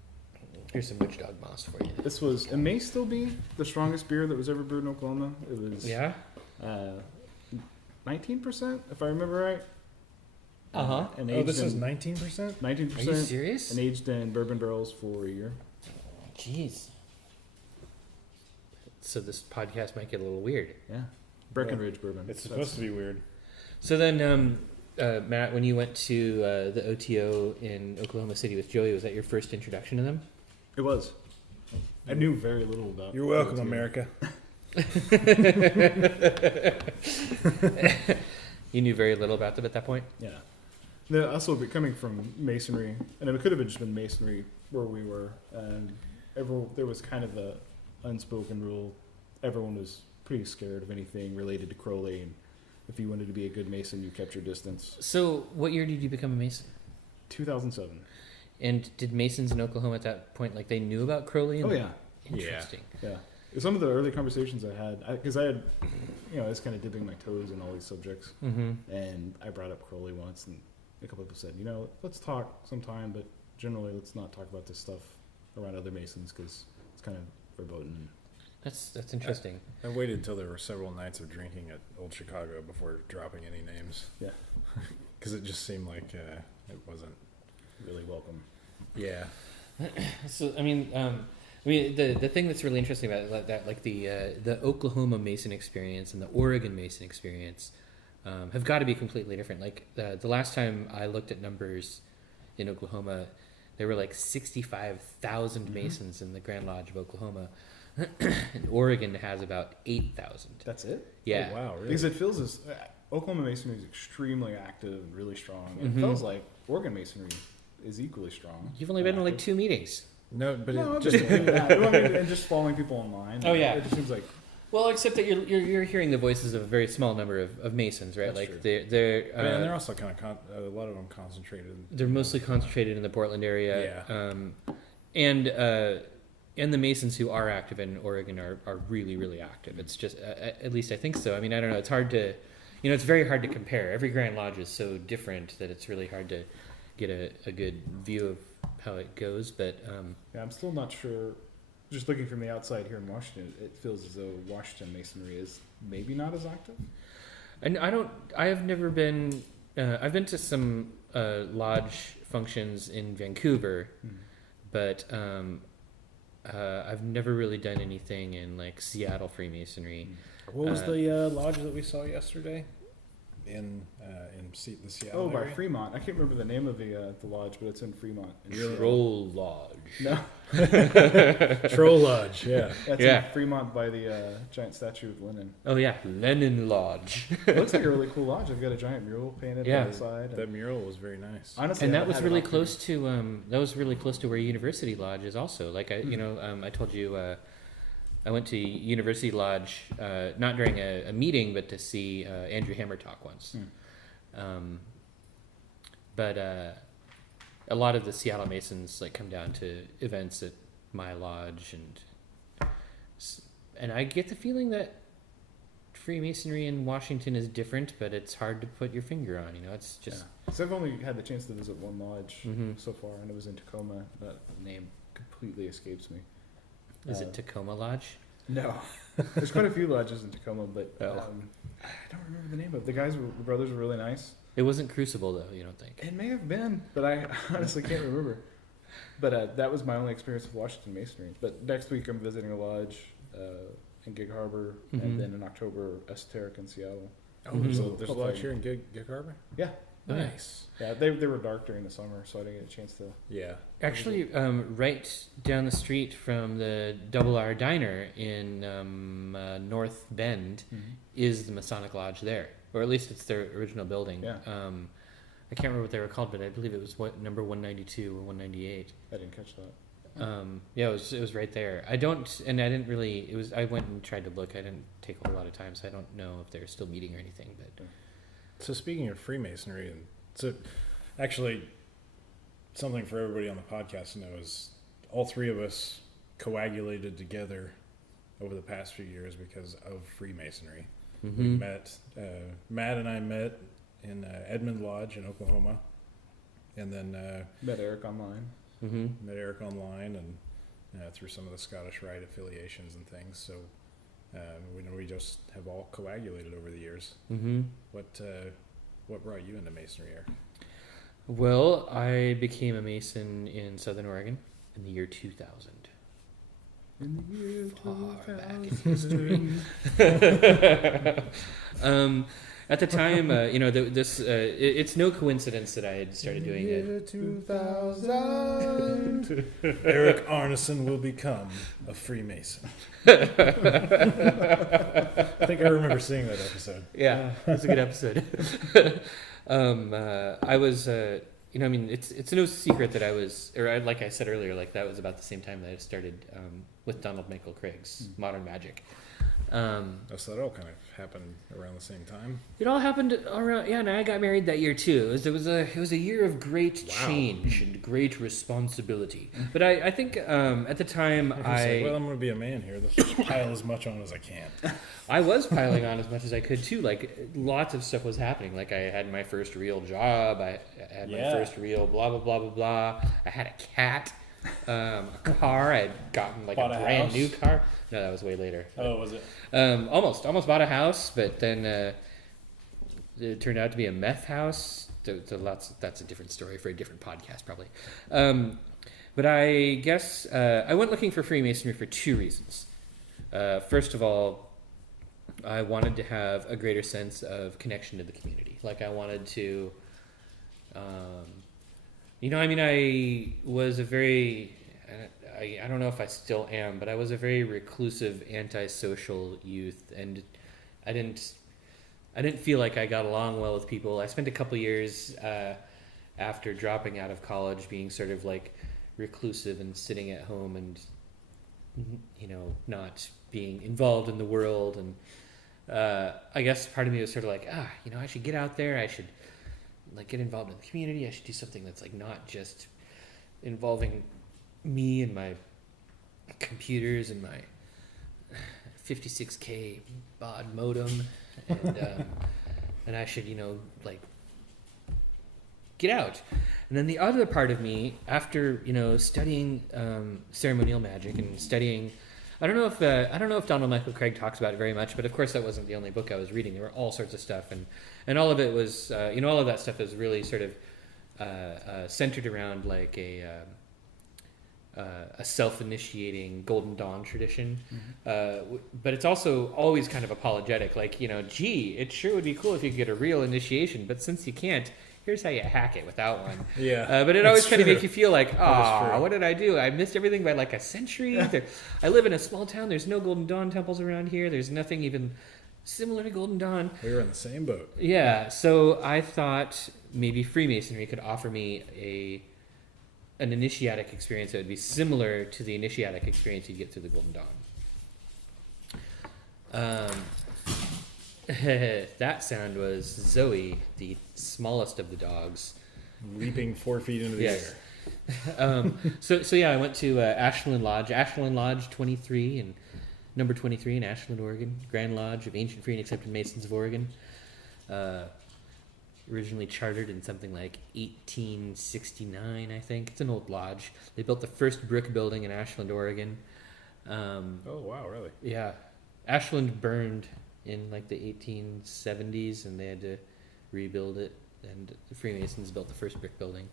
Here's some witch dog moss for you. this was, it may still be the strongest beer that was ever brewed in Oklahoma. It was Yeah. 19%, if I remember right. Uh-huh. And Oh, aged this is in 19%? 19%. Are you serious? And aged in bourbon barrels for a year. Jeez. So this podcast might get a little weird. Yeah, Breckenridge bourbon. It's supposed to be weird. So then, Matt, when you went to the OTO in Oklahoma City with Joey, was that your first introduction to them? It was. I knew very little about. You're welcome, OTO. America. Mm-hmm. You knew very little about them at that point? Yeah. No, also coming from masonry, and it could have just been masonry where we were, and there was kind of a unspoken rule. Everyone was pretty scared of anything related to Crowley, and if you wanted to be a good mason, you kept your distance. So what year did you become a mason? 2007. And did masons in Oklahoma at that point, like, they knew about Crowley? Oh yeah, Interesting. yeah. Some of the early conversations I had, because I had, I was kind of dipping my toes in all these subjects, Mm-hmm. and I brought up Crowley once, and a couple people said, let's talk sometime, but generally let's not talk about this stuff around other masons because it's kind of verboten. That's interesting. I waited until there were several nights of drinking at Old Chicago before dropping any names. Yeah. Because it just seemed like it wasn't. Really welcome. Yeah. So the thing that's really interesting about that, like the Oklahoma Mason experience and the Oregon Mason experience, have got to be completely different. Like the last time I looked at numbers in Oklahoma, there were like 65,000 Masons in the Grand Lodge of Oklahoma. And Oregon has about 8,000. That's it? Yeah. Oh, wow, really? Because it feels as Oklahoma Masonry is extremely active and really strong. And Mhm. it feels like Oregon Masonry is equally strong. You've only been to like 2 meetings. No, but No, it just just and just following people online. Oh, yeah. It just seems like Well, except that you're hearing the voices of a very small number of Masons, right? That's true. they're and they're also kind of a lot of them concentrated. they're mostly concentrated in the Portland area. Yeah. And the Masons who are active in Oregon are really, really active. It's just, at least I think so. I mean, I don't know. It's hard to, it's very hard to compare. Every Grand Lodge is so different that it's really hard to get a good view of how it goes. But yeah, I'm still not sure. Just looking from the outside here in Washington, it feels as though Washington Masonry is maybe not as active. and I have never been, I've been to some lodge functions in Vancouver, but I've never really done anything in like Seattle Freemasonry. What was the lodge that we saw yesterday in the Seattle Oh, by area? Fremont. I can't remember the name of the lodge, but it's in Fremont. In Seattle. Troll Lodge. No, Troll Lodge, yeah. that's Yeah. in Fremont by the giant statue of Lenin. Oh yeah, Lenin Lodge. It looks like a really cool lodge. I've got a giant mural painted Yeah. by the side. That mural was very nice. Honestly, And I that was haven't really had an close to where University Lodge is also. Like I told you, I went to University Lodge not during a meeting, but to see Andrew Hammer talk once. But a lot of the Seattle Masons like come down to events at my lodge, and I get the feeling that Freemasonry in Washington is different, but it's hard to put your finger on. It's just. Yeah. So I've only had the chance to visit one lodge Mhm. so far, and it was in Tacoma. That name completely escapes me. Is it Tacoma Lodge? No, there's quite a few lodges in Tacoma, but Oh. I don't remember the name of it. The brothers were really nice. It wasn't Crucible though, you don't think? It may have been, but I honestly can't remember. But that was my only experience with Washington Masonry. But next week I'm visiting a lodge in Gig Harbor, Mhm. and then in October, Esoteric in Seattle. Oh, Mhm. there's a Hopefully- lodge here in Gig Harbor? Yeah, Nice. yeah. They were dark during the summer, so I didn't get a chance to. Yeah. Actually, right down the street from the Double R Diner in North Bend is the Masonic Lodge there, or at least it's their original building. Yeah. I can't remember what they were called, but I believe it was number 192 or 198. I didn't catch that. Yeah, it was right there. I didn't really. It was. I went and tried to look. I didn't take a whole lot of time, so I don't know if they're still meeting or anything. But So speaking of Freemasonry, and so actually something for everybody on the podcast to know is all three of us coagulated together over the past few years because of Freemasonry. We met, Matt and I met in Edmond Lodge in Oklahoma, and then Met Eric online. met Eric online and through some of the Scottish Rite affiliations and things. So we just have all coagulated over the years. What brought you into Masonry, Eric? Well, I became a Mason in Southern Oregon in the year 2000. In the year Far back in 2000. At the time, it's no coincidence that I had started doing it. 2000. Eric Arneson will become a Freemason. I think I remember seeing that episode. Yeah, it was a good episode. I was, it's no secret that I was, like I said earlier, like that was about the same time that I started with Donald Michael Craig's Modern Magic. So that all kind of happened around the same time. It all happened around, and I got married that year too. It was a year of great change and great responsibility. But I think at the time Well, I'm going to be a man here. Let's just pile as much on as I can. I was piling on as much as I could too. Like lots of stuff was happening. Like I had my first real job. I had my first real blah blah blah blah blah. I had a cat, a car. I had gotten like Bought a a brand house? new car. No, that was way later. Oh, was it? Almost bought a house, but then it turned out to be a meth house. That's a different story for a different podcast, probably. But I guess I went looking for Freemasonry for two reasons. First of all, I wanted to have a greater sense of connection to the community. Like I wanted to, I was a very, I don't know if I still am, but I was a very reclusive, antisocial youth, and I didn't feel like I got along well with people. I spent a couple years after dropping out of college being sort of like reclusive and sitting at home and, you know, not being involved in the world. And I guess part of me was sort of like, you know, I should get out there. I should like get involved in the community. I should do something that's like not just involving me and my computers and my 56K baud modem, and I should, you know, like get out. And then the other part of me, after, you know, studying ceremonial magic and studying, I don't know if Donald Michael Craig talks about it very much, but of course that wasn't the only book I was reading. There were all sorts of stuff, and all of it was, you know, all of that stuff is really sort of centered around like a self-initiating Golden Dawn tradition, but it's also always kind of apologetic. Like, you know, gee, it sure would be cool if you could get a real initiation, but since you can't, here's how you hack it without one. Yeah, but it always kind of makes you feel like, true. what did I do? I missed everything by like a century. I live in a small town. There's no Golden Dawn temples around here. There's nothing even similar to Golden Dawn. We were in the same boat. Yeah, so I thought maybe Freemasonry could offer me an initiatic experience that would be similar to the initiatic experience you get through the Golden Dawn. That sound was Zoe, the smallest of the dogs, Leaping 4 feet into the air. So yeah, I went to Ashland Lodge 23 and number 23 in Ashland, Oregon, Grand Lodge of Ancient Free and Accepted Masons of Oregon. Originally chartered in something like 1869, I think. It's an old lodge. They built the first brick building in Ashland, Oregon. Oh wow, really? Yeah, Ashland burned in like the 1870s, and they had to rebuild it. And the Freemasons built the first brick building.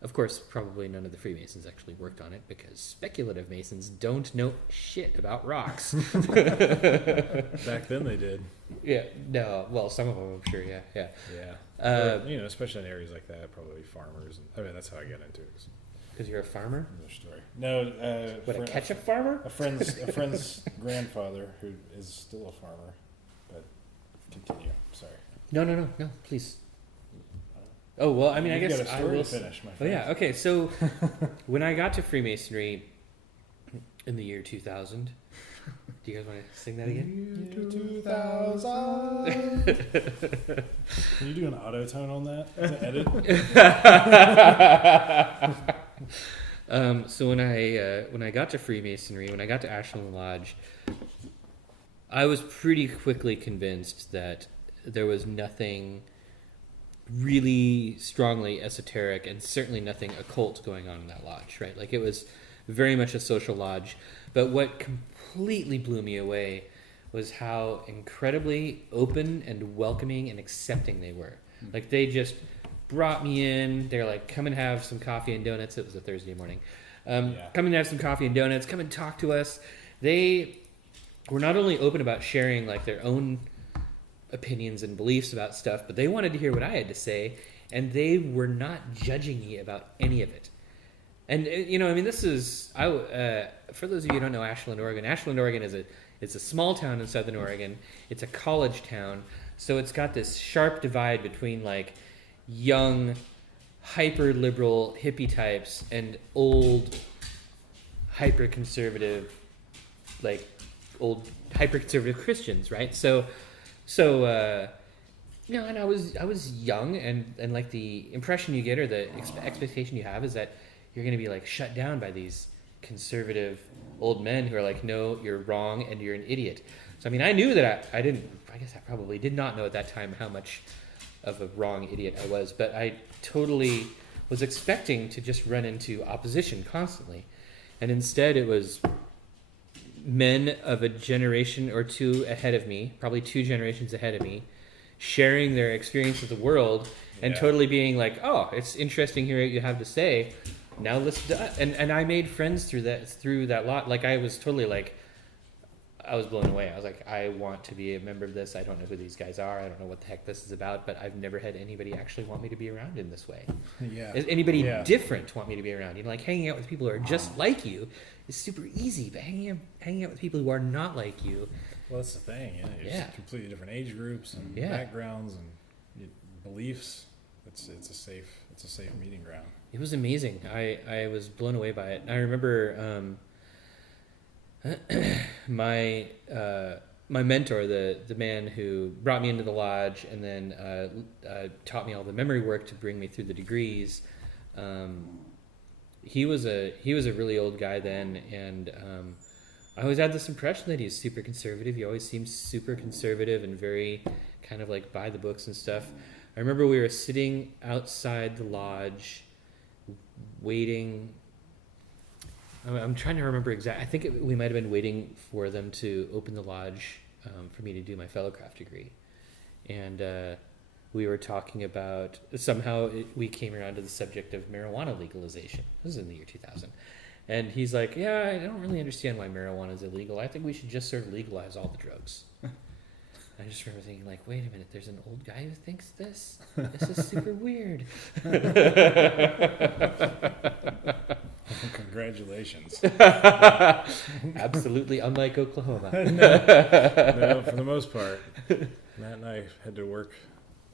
Of course, probably none of the Freemasons actually worked on it because speculative Masons don't know shit about rocks. Back then they did. Yeah, no, well, some of them, I'm sure, yeah. Yeah. You know, especially in areas like that, probably farmers. And, I mean, that's how I get into it. Because you're a farmer? Another story. No, What, a ketchup farmer? A friend's grandfather who is still a farmer. But continue. Sorry. No, please. Oh, well, I mean, I You've guess got a I story will. to finish, my Oh, friend. yeah, okay, so when I got to Freemasonry in the year 2000, do you guys want to sing that again? Year 2000. Can you do an auto tone on that to edit? So when I got to Freemasonry, when I got to Ashland Lodge, I was pretty quickly convinced that there was nothing really strongly esoteric and certainly nothing occult going on in that lodge, right? Like, it was very much a social lodge. But what completely blew me away was how incredibly open and welcoming and accepting they were. Like, they just brought me in. They're like, come and have some coffee and donuts. It was a Thursday morning. Come and have some coffee and donuts. Come and talk to us. They were not only open about sharing like their own opinions and beliefs about stuff, but they wanted to hear what I had to say, and they were not judging me about any of it. And you know, I mean, this is for those of you who don't know Ashland, Oregon. Ashland, Oregon is a small town in Southern Oregon. It's a college town, so it's got this sharp divide between like young, hyper liberal hippie types and old, hyper conservative, like old hyper conservative Christians, right? So you know, and I was young, and like the impression you get or the expectation you have is that you're going to be like shut down by these conservative old men who are like, no, you're wrong and you're an idiot. So I mean, I knew that I guess I probably did not know at that time how much of a wrong idiot I was, but I totally was expecting to just run into opposition constantly, and instead it was men of a generation or two ahead of me, probably 2 generations ahead of me, sharing their experience of the world and totally being like, oh, it's interesting hearing what you have to say. Now let's do it. And I made friends through that lot. Like, I was totally like, I was blown away. I was like, I want to be a member of this. I don't know who these guys are. I don't know what the heck this is about, but I've never had anybody actually want me to be around in this way. Yeah. Anybody different want me to be around. You know, like hanging out with people who are just like you is super easy, but hanging out with people who are not like you. Well, that's the thing. Yeah. It's completely different age groups and backgrounds and beliefs. It's a safe meeting ground. It was amazing. I was blown away by it. I remember my my mentor, the man who brought me into the lodge and then taught me all the memory work to bring me through the degrees. He was a really old guy then, and I always had this impression that he's super conservative. He always seems super conservative and very kind of like by the books and stuff. I remember we were sitting outside the lodge waiting. I'm trying to remember exactly. I think we might have been waiting for them to open the lodge for me to do my fellowcraft degree. And we were talking about, somehow we came around to the subject of marijuana legalization. This is in the year 2000. And he's like, yeah, I don't really understand why marijuana is illegal. I think we should just sort of legalize all the drugs. I just remember thinking, like, wait a minute, there's an old guy who thinks this? This is super weird. Congratulations. Absolutely unlike Oklahoma. No, for the most part. Matt and I had to work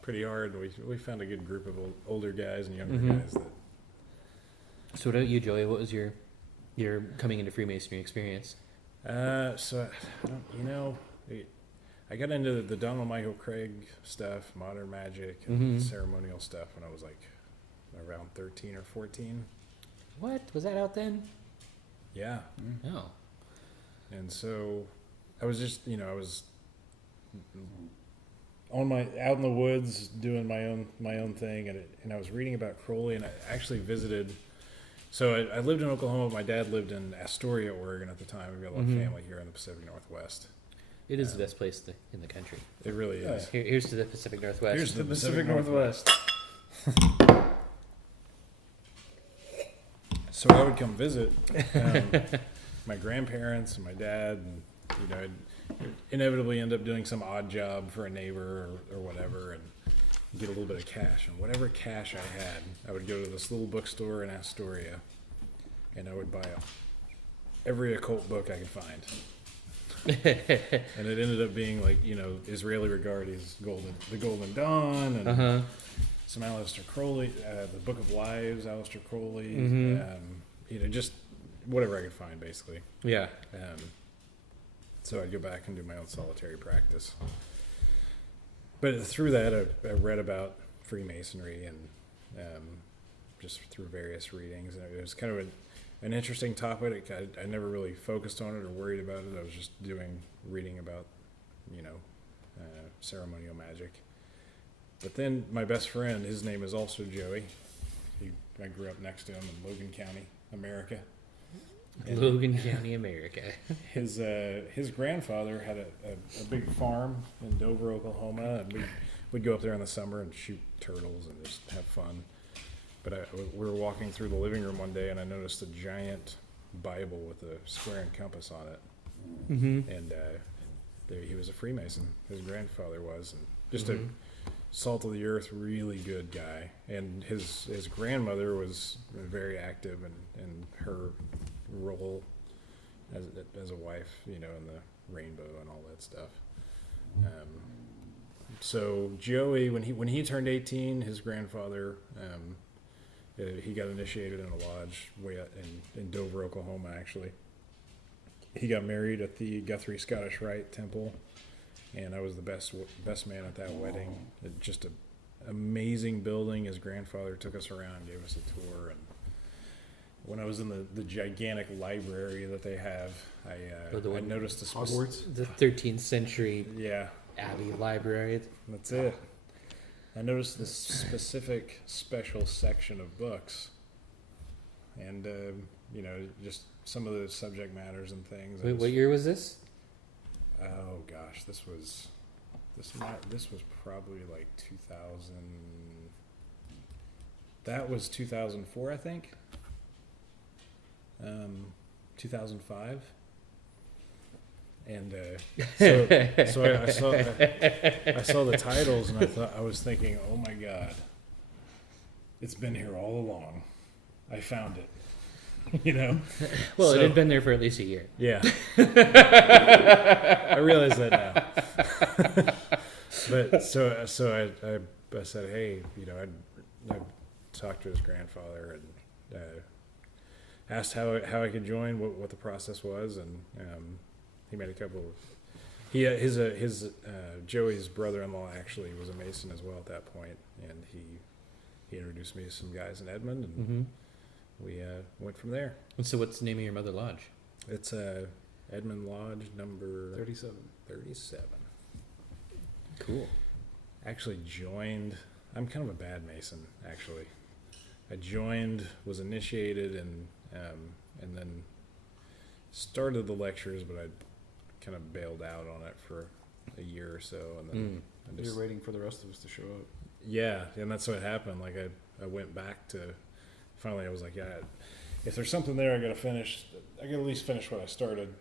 pretty hard. We found a good group of older guys and younger guys. So what about you, Joey? What was your coming into Freemasonry experience? I got into the Donald Michael Craig stuff, modern magic, and ceremonial stuff when I was like around 13 or 14. What? Was that out then? Yeah. Oh. And so I was just, I was out in the woods doing my own thing, and I was reading about Crowley, and I actually visited. So I lived in Oklahoma. My dad lived in Astoria, Oregon at the time. We've got a lot of family here in the Pacific Northwest. It is the best place in the country. It really is. Here's to the Pacific Northwest. Here's the Pacific Northwest. So I would come visit my grandparents and my dad, and I'd inevitably end up doing some odd job for a neighbor or whatever, and get a little bit of cash. And whatever cash I had, I would go to this little bookstore in Astoria, and I would buy every occult book I could find. And it ended up being like, Israeli Regardi's The Golden Dawn, and some Aleister Crowley, the Book of Lives, Aleister Crowley, just whatever I could find, basically. Yeah. So I'd go back and do my own solitary practice. But through that, I read about Freemasonry and just through various readings. And it was kind of an interesting topic. I never really focused on it or worried about it. I was just reading about, ceremonial magic. But then my best friend, his name is also Joey. I grew up next to him in Logan County, America. And Logan County, America. His grandfather had a big farm in Dover, Oklahoma, and we'd go up there in the summer and shoot turtles and just have fun. But we were walking through the living room one day, and I noticed a giant Bible with a square and compass on it. And he was a Freemason. His grandfather was, and just a salt of the earth, really good guy. And his grandmother was very active in her role as a wife, in the rainbow and all that stuff. So Joey, when he turned 18, his grandfather, he got initiated in a lodge way out in Dover, Oklahoma, actually. He got married at the Guthrie Scottish Rite Temple, and I was the best man at that wedding. Just an amazing building. His grandfather took us around, gave us a tour, and when I was in the gigantic library that they have, I noticed the Hogwarts? The 13th century Abbey Library. That's it. I noticed this specific special section of books, and just some of the subject matters and things. Wait, what year was this? Oh gosh, this was probably like 2000. That was 2004, I think. 2005. And so I saw the titles, and I was thinking, oh my God, it's been here all along. I found it. Well, it had been there for at least a year. Yeah. I realize that now. But so I said, hey, talked to his grandfather and asked how I could join, what the process was, and he made a couple of. His Joey's brother-in-law actually was a Mason as well at that point, and he introduced me to some guys in Edmond, and we went from there. And so, what's the name of your mother lodge? It's Edmond Lodge number 37. 37. Cool. Actually joined. I'm kind of a bad Mason, actually. I joined, was initiated, and then started the lectures, but I kind of bailed out on it for a year or so, and then I just, You're waiting for the rest of us to show up. yeah, and that's what happened. Like I went back to, finally I was like, yeah, if there's something there, I gotta at least finish what I started.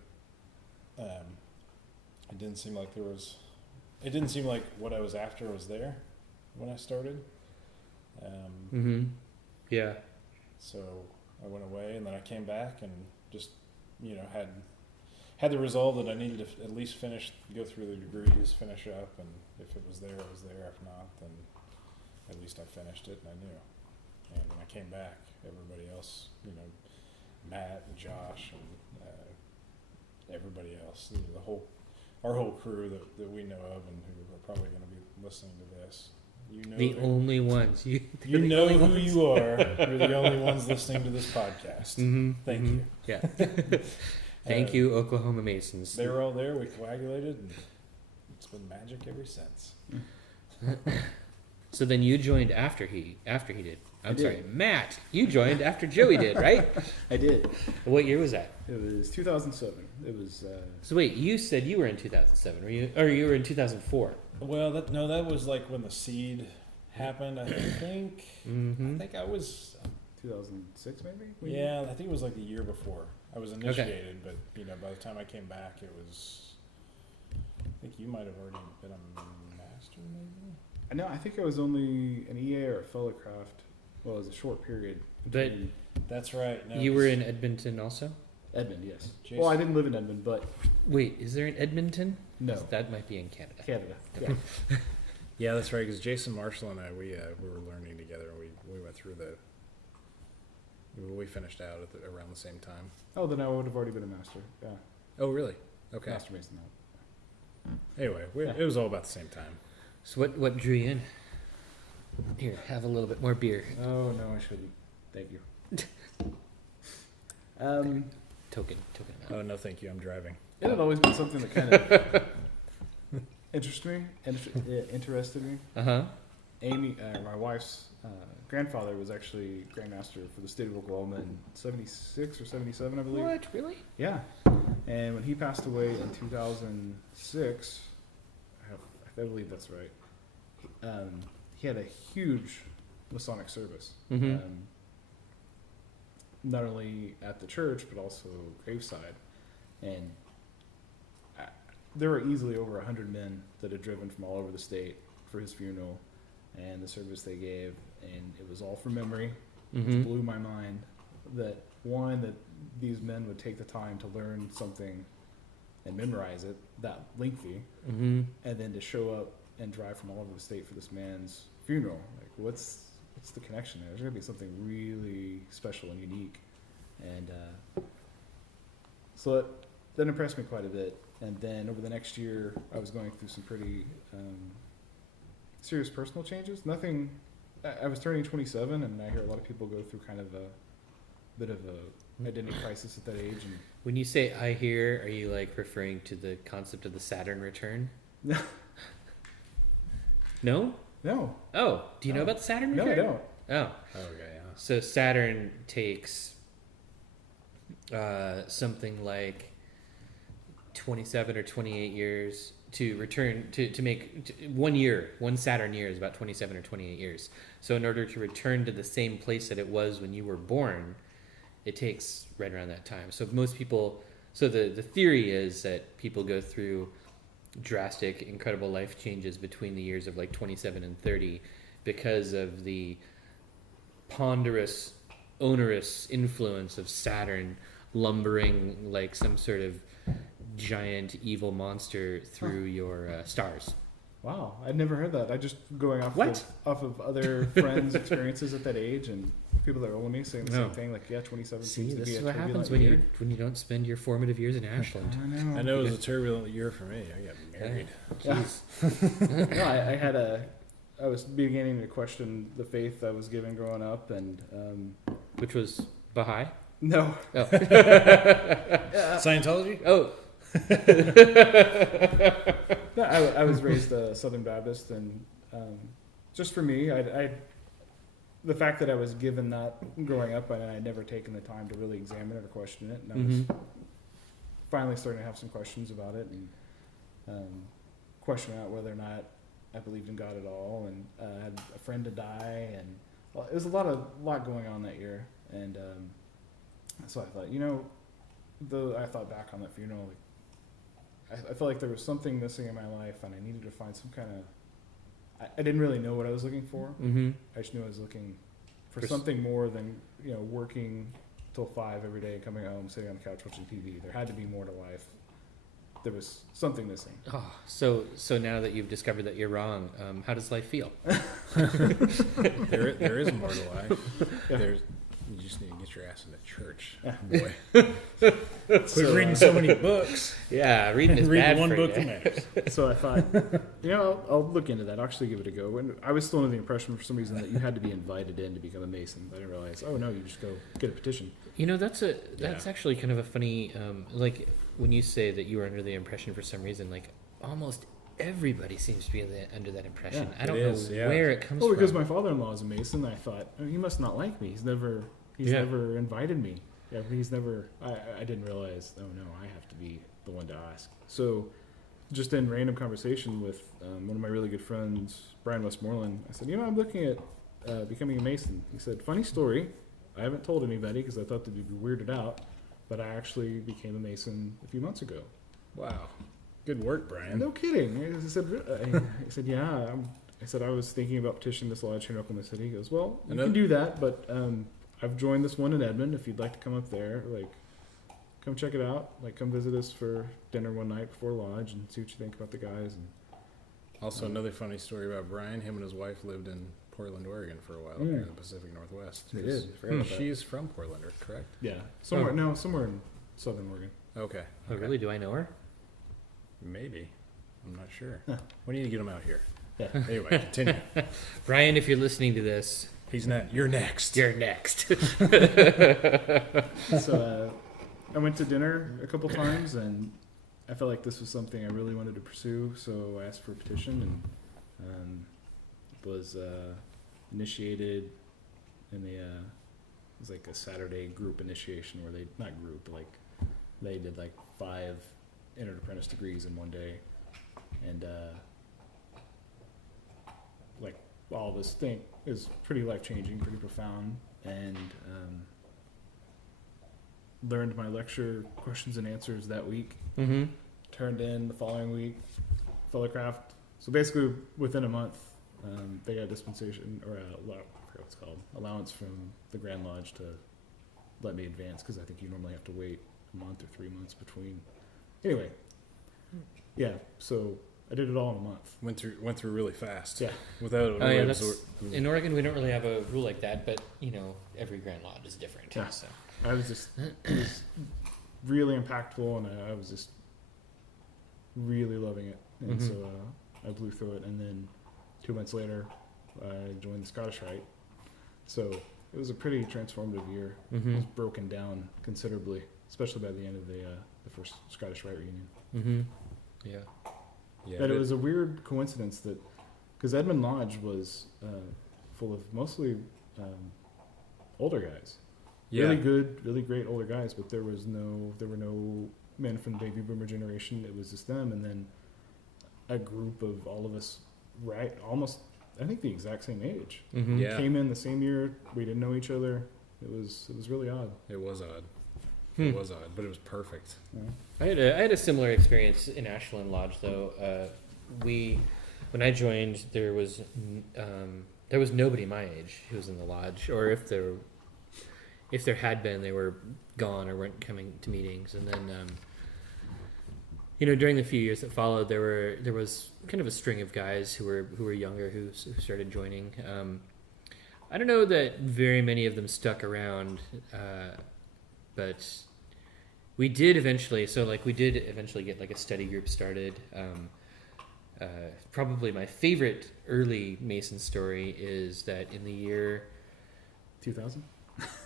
It didn't seem like what I was after was there when I started. Yeah. So I went away, and then I came back and just, had the resolve that I needed to at least go through the degrees, finish up, and if it was there, it was there. If not, then at least I finished it, and I knew. And when I came back, everybody else, Matt and Josh and everybody else, our whole crew that we know of and who are probably going to be listening to this, The only ones. You know who you are. You're the only ones listening to this podcast. Thank you. Yeah. Thank you, Oklahoma Masons. They were all there. We coagulated, and it's been magic ever since. So then you joined after he did. I'm did. sorry, Matt. You joined after Joey did, right? I did. What year was that? It was 2007. It was. So wait, you said you were in 2007, were you? Or you were in 2004? Well, that was like when the seed happened. I think. I think I was. 2006, maybe. Yeah, I think it was like the year before. I was initiated, but by the time I came back, it was. I think you might have already been a master, maybe. No, I think I was only an EA or a fellowcraft. Well, it was a short period. But that's right. No, you were in Edmonton also? Edmond, yes. Jason. Well, I didn't live in Edmond, but Wait, is there an Edmonton? no, That might be in Canada. Canada. Yeah. Yeah, that's right. Because Jason Marshall and I, we were learning together, and we went through we finished out around the same time. Oh, then I would have already been a master. Yeah. Oh, really? Okay. Master Mason. Anyway, it was all about the same time. So what drew you in? Here, have a little bit more beer. Oh no, I shouldn't. Thank you. Token amount. Oh no, thank you. I'm driving. It had always been something that kind of interested me. Amy, my wife's grandfather was actually Grandmaster for the state of Oklahoma in 76 or 77, I believe. What? Really? Yeah. And when he passed away in 2006, I believe that's right, he had a huge Masonic service. Not only at the church, but also graveside. And there were easily over 100 men that had driven from all over the state for his funeral and the service they gave. And it was all from memory, which blew my mind. That these men would take the time to learn something and memorize it that lengthy, and then to show up and drive from all over the state for this man's funeral. Like, what's the connection there? There's going to be something really special and unique. And so that impressed me quite a bit. And then over the next year, I was going through some pretty serious personal changes. I was turning 27, and I hear a lot of people go through kind of a bit of a identity crisis at that age. And When you say "I hear," are you like referring to the concept of the Saturn return? No. No? No. Oh, do you know about the Saturn No, return? I don't. Oh. Okay, yeah. So Saturn takes something like 27 or 28 years to return to make 1 year. One Saturn year is about 27 or 28 years. So in order to return to the same place that it was when you were born, it takes right around that time. So most people, so the theory is that people go through drastic, incredible life changes between the years of like 27 and 30 because of the ponderous, onerous influence of Saturn lumbering like some sort of giant evil monster through your stars. Wow, I'd never heard that. I just going off What? of other friends' experiences at that age and people that are older than me saying the No. same thing. Like, yeah, 27 See, seems to this be is a what turbulent happens when year. you don't spend your formative years in Ashland. I know. I know it was a turbulent year for me. I got married. Yeah. No, I was beginning to question the faith I was given growing up, and Which was Baha'i. no, Oh, Scientology? oh, no, I was raised a Southern Baptist, and just for me, the fact that I was given that growing up, and I'd never taken the time to really examine it or question it, and I was finally starting to have some questions about it, and questioning out whether or not I believed in God at all, and I had a friend to die, and well, it was a lot going on that year, and so I thought, I thought back on that funeral, like, I felt like there was something missing in my life, and I needed to find some kind of. I didn't really know what I was looking for. mm-hmm. I just knew I was looking for For s- something more than working till 5 every day, coming home, sitting on the couch watching TV. There had to be more to life. There was something missing. Oh, so now that you've discovered that you're wrong, how does life feel? There is more to life. Yeah. You just need to get your ass into church, Yeah. boy. Quit reading so many books. Yeah, reading is Read bad one for book you. that matters. So I thought, I'll look into that. I'll actually give it a go. And I was still under the impression for some reason that you had to be invited in to become a Mason. I didn't realize. Oh no, you just go get a petition. That's actually kind of a funny, like when you say that you were under the impression for some reason, like almost everybody seems to be under that impression. Yeah, I don't it know is, yeah. where it comes Well, because from. my father-in-law is a Mason, I thought, oh, he must not like me. He's never Yeah. invited me. Yeah, he's never. I didn't realize. Oh no, I have to be the one to ask. So, just in random conversation with one of my really good friends, Brian Westmoreland, I said, I'm looking at becoming a Mason. He said, funny story. I haven't told anybody because I thought they'd be weirded out, but I actually became a Mason a few months ago. Wow. Good work, Brian. No kidding. I said, I said, yeah. I said I was thinking about petitioning this lodge here in Oklahoma City. He goes, well, you can do that, but I've joined this one in Edmond. If you'd like to come up there, like, come check it out. Like, come visit us for dinner one night before lodge and see what you think about the guys. And Also, another funny story about Brian. Him and his wife lived in Portland, Oregon for a while, up here in the Pacific Northwest. They did. I forgot about that. She's from Portland, correct? yeah, somewhere in Southern Oregon. Okay. Oh, really? Do I know her? Maybe. I'm not sure. We need to get him out here. Yeah. Anyway, continue. Brian, if you're listening to this, He's not. You're next. you're next. So I went to dinner a couple times, and I felt like this was something I really wanted to pursue. So I asked for a petition, and was initiated in the it was like a Saturday group initiation where they they did like 5 entered apprentice degrees in one day, and like all this thing is pretty life changing, pretty profound, and learned my lecture questions and answers that week. Mm-hmm. Turned in the following week, Fellowcraft. So basically, within a month, they got a dispensation or I forget what it's called, allowance from the Grand Lodge to let me advance because I think you normally have to wait a month or 3 months between. Anyway, yeah. So I did it all in a month. Went through really fast. Yeah. Without. Oh yeah, in Oregon we don't really have a rule like that, but every Grand Lodge is different. Yeah. So. I was just it was really impactful, and I was just really loving it, and Mhm. so I blew through it. And then 2 months later, I joined the Scottish Rite. So it was a pretty transformative year. It Mm-hmm. was broken down considerably, especially by the end of the first Scottish Rite reunion. Mm-hmm. Yeah. Yeah. But it was a weird coincidence that because Edmund Lodge was full of mostly older guys. Yeah. Really good, really great older guys, but there were no men from the baby boomer generation. It was just them, and then a group of all of us, right? Almost, I think the exact same age. Mm-hmm. Yeah. Came in the same year. We didn't know each other. It was really odd. It was odd. Hmm. It was odd, but it was perfect. Yeah. I had a similar experience in Ashland Lodge though. When I joined, there was nobody my age who was in the lodge, or if there had been, they were gone or weren't coming to meetings. And then during the few years that followed, there was kind of a string of guys who were younger who started joining. I don't know that very many of them stuck around, but we did eventually. So we did eventually get like a study group started. Probably my favorite early Mason story is that in the year 2000.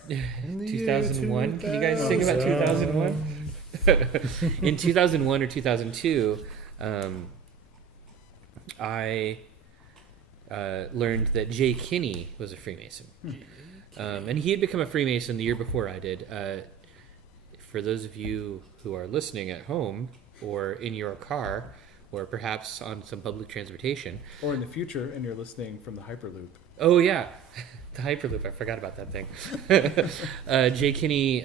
2001. Can you guys sing about 2001? In 2001 or 2002, I learned that Jay Kinney was a Freemason. And he had become a Freemason the year before I did. For those of you who are listening at home or in your car or perhaps on some public transportation. Or in the future, and you're listening from the Hyperloop. Oh, yeah. The Hyperloop. I forgot about that thing. Jay Kinney,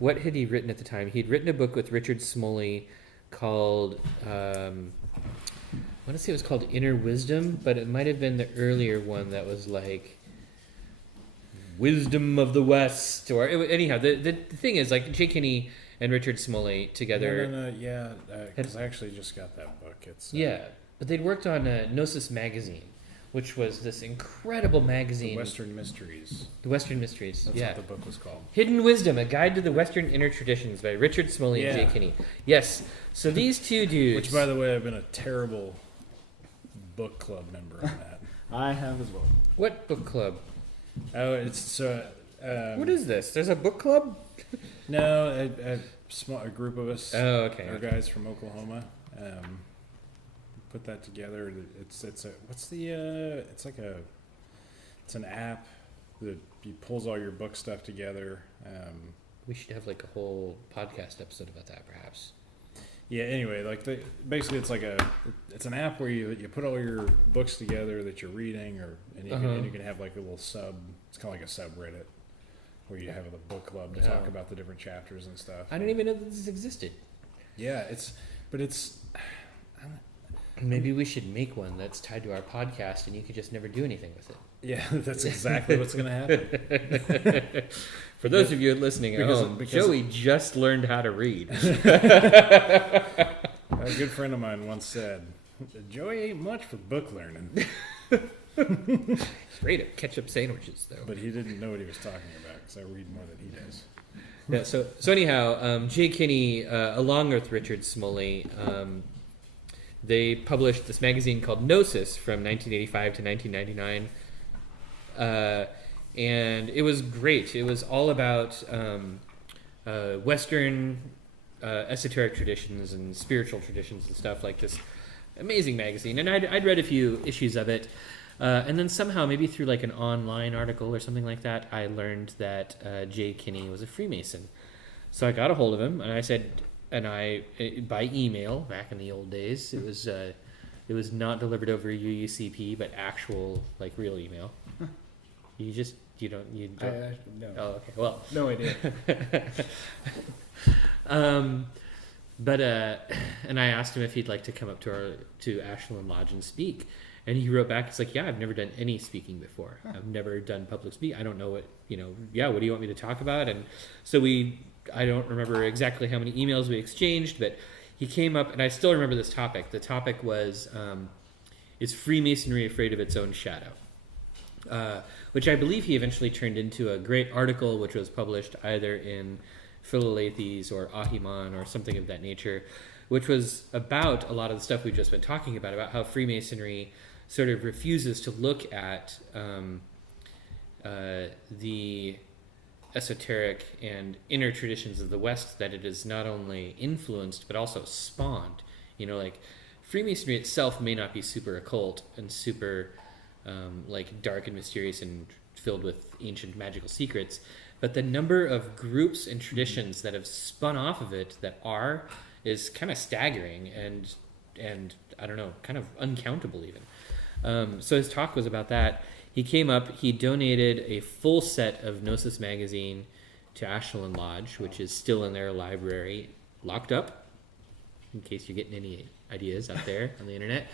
what had he written at the time? He'd written a book with Richard Smalley called, I want to say it was called Inner Wisdom, but it might have been the earlier one that was like Wisdom of the West. Or anyhow, the thing is, like, Jay Kinney and Richard Smalley together. No, yeah, because I actually just got that book. It's yeah, but they'd worked on Gnosis magazine, which was this incredible magazine. The Western Mysteries. The Western Mysteries. That's what the book was called. Hidden Wisdom: A Guide to the Western Inner Traditions by Richard Smalley and Jay Kinney. Yes. So these two dudes. Which, by the way, I've been a terrible book club member on that. I have as well. What book club? Oh, it's what is this? There's a book club? No, a group of us. Oh, okay. Our guys from Oklahoma. Put that together. It's an app that pulls all your book stuff together. We should have like a whole podcast episode about that, perhaps. Yeah. Anyway, basically it's an app where you put all your books together that you're reading, and you can have like a little sub. It's kind of like a subreddit where you have a book club to talk about the different chapters and stuff. I didn't even know that this existed. Yeah, it's. Maybe we should make one that's tied to our podcast, and you could just never do anything with it. Yeah, that's exactly what's going to happen. For those of you listening at home, Joey just learned how to read. A good friend of mine once said, Joey ain't much for book learning. Great at ketchup sandwiches, though. But he didn't know what he was talking about, because I read more than he does. Yeah, so anyhow, Jay Kinney, along with Richard Smalley, they published this magazine called Gnosis from 1985 to 1999. And it was great. It was all about Western esoteric traditions and spiritual traditions and stuff, like this amazing magazine. And I'd read a few issues of it. And then somehow, maybe through like an online article or something like that, I learned that Jay Kinney was a Freemason. So I got a hold of him, and I said, by email back in the old days, it was not delivered over UUCP, but actual like real email. You don't. No. Oh, okay. Well, No idea. But and I asked him if he'd like to come up to Ashland Lodge and speak, and he wrote back. It's like, yeah, I've never done any speaking before. I've never done public speak. I don't know what Yeah, what do you want me to talk about? And so I don't remember exactly how many emails we exchanged, but he came up, and I still remember this topic. The topic was, is Freemasonry afraid of its own shadow? Which I believe he eventually turned into a great article, which was published either in Philalethes or Ahiman or something of that nature, which was about a lot of the stuff we've just been talking about how Freemasonry sort of refuses to look at the esoteric and inner traditions of the West that it has not only influenced but also spawned. Like Freemasonry itself may not be super occult and super like dark and mysterious and filled with ancient magical secrets, but the number of groups and traditions that have spun off of it is kind of staggering and I don't know, kind of uncountable even. So his talk was about that. He came up, he donated a full set of Gnosis magazine to Ashland Lodge, which is still in their library, locked up, in case you're getting any ideas out there on the internet.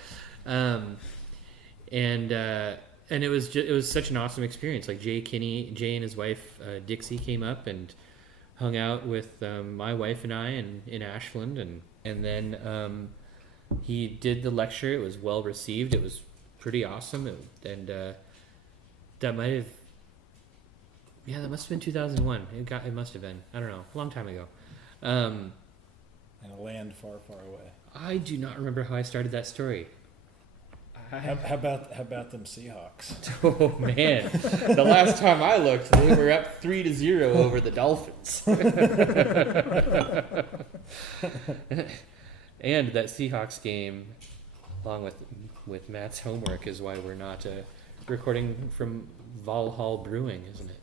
And it was such an awesome experience. Like Jay and his wife Dixie came up and hung out with my wife and I in Ashland, and then he did the lecture. It was well received. It was pretty awesome, and that might have, yeah, that must have been 2001. It must have been, I don't know, a long time ago. In a land far, far away. I do not remember how I started that story. How about them Seahawks? Oh man, the last time I looked, they were up 3-0 over the Dolphins. And that Seahawks game, along with Matt's homework, is why we're not recording from Valhall Brewing, isn't it?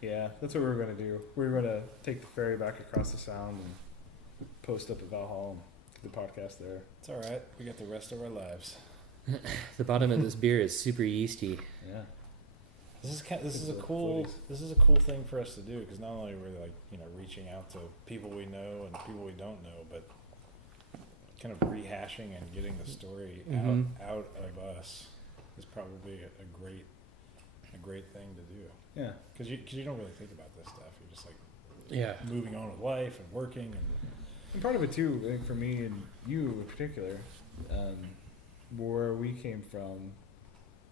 Yeah, that's what we were going to do. We were going to take the ferry back across the Sound and post up at Valhall and do the podcast there. It's all right. We got the rest of our lives. The bottom of this beer is super yeasty. Yeah. This is a cool thing for us to do, because not only are we reaching out to people we know and people we don't know, but kind of rehashing and getting the story out of us is probably a great thing to do. Yeah. Because you don't really think about this stuff. You're just like moving on with life and working And part of it too, I think for me and you in particular, where we came from,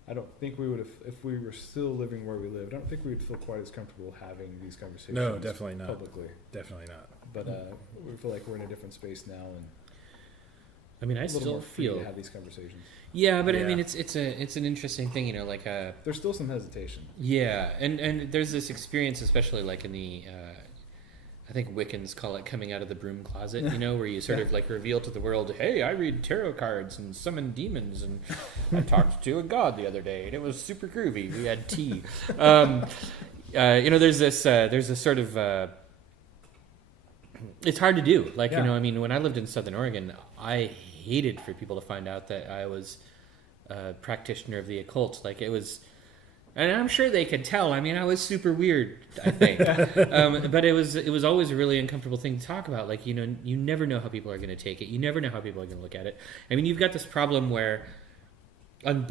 I don't think we would have, if we were still living where we lived, I don't think we would feel quite as comfortable having these conversations. No, definitely not. Publicly. Definitely not. But we feel like we're in a different space now, and I mean, I a little still more free feel to have these conversations. yeah, but I Yeah. mean, it's an interesting thing, There's still some hesitation. yeah, and there's this experience, especially like in the I think Wiccans call it coming out of the broom closet, where you sort of like reveal to the world, hey, I read tarot cards and summon demons, and I talked to a god the other day, and it was super groovy. We had tea. There's this sort of, it's hard to do. Like, I mean, when I lived in Southern Oregon, I hated for people to find out that I was a practitioner of the occult. Like, it was... And I'm sure they could tell. I mean, I was super weird, I think. But it was always a really uncomfortable thing to talk about. Like, you never know how people are going to take it. You never know how people are going to look at it. I mean, you've got this problem where on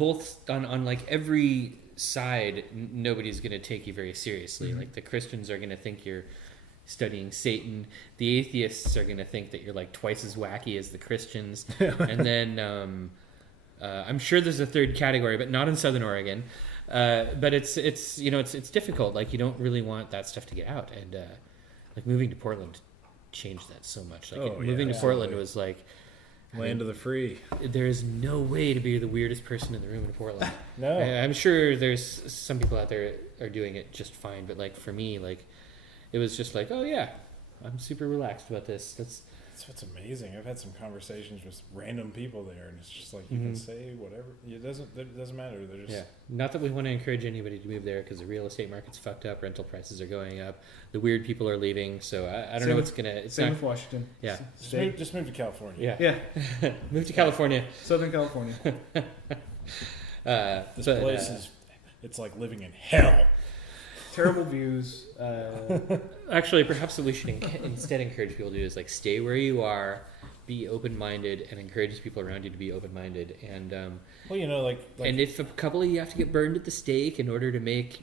like every side, nobody's going to take you very seriously. Mm-hmm. Like the Christians are going to think you're studying Satan. The atheists are going to think that you're like twice as wacky as the Christians. And then I'm sure there's a third category, but not in Southern Oregon. But it's difficult. Like, you don't really want that stuff to get out, and like moving to Portland changed that so much. Like moving to Portland was like land of the free. There is no way to be the weirdest person in the room in Portland. No, I'm sure there's some people out there are doing it just fine, but like for me, like it was just like, oh yeah, I'm super relaxed about this. That's what's amazing. I've had some conversations with random people there, and it's just like you can say whatever. It doesn't matter. They're just Not that we want to encourage anybody to move there, because the real estate market's fucked up. Rental prices are going up. The weird people are leaving. So I don't know what's gonna. It's same not, with Washington. Yeah. Just move to California. Yeah. Move to California. Southern California. This place is. It's like living in hell. Terrible views. Actually, perhaps what we should instead encourage people to do is like stay where you are, be open-minded, and encourage people around you to be open-minded. And and if a couple of you have to get burned at the stake in order to make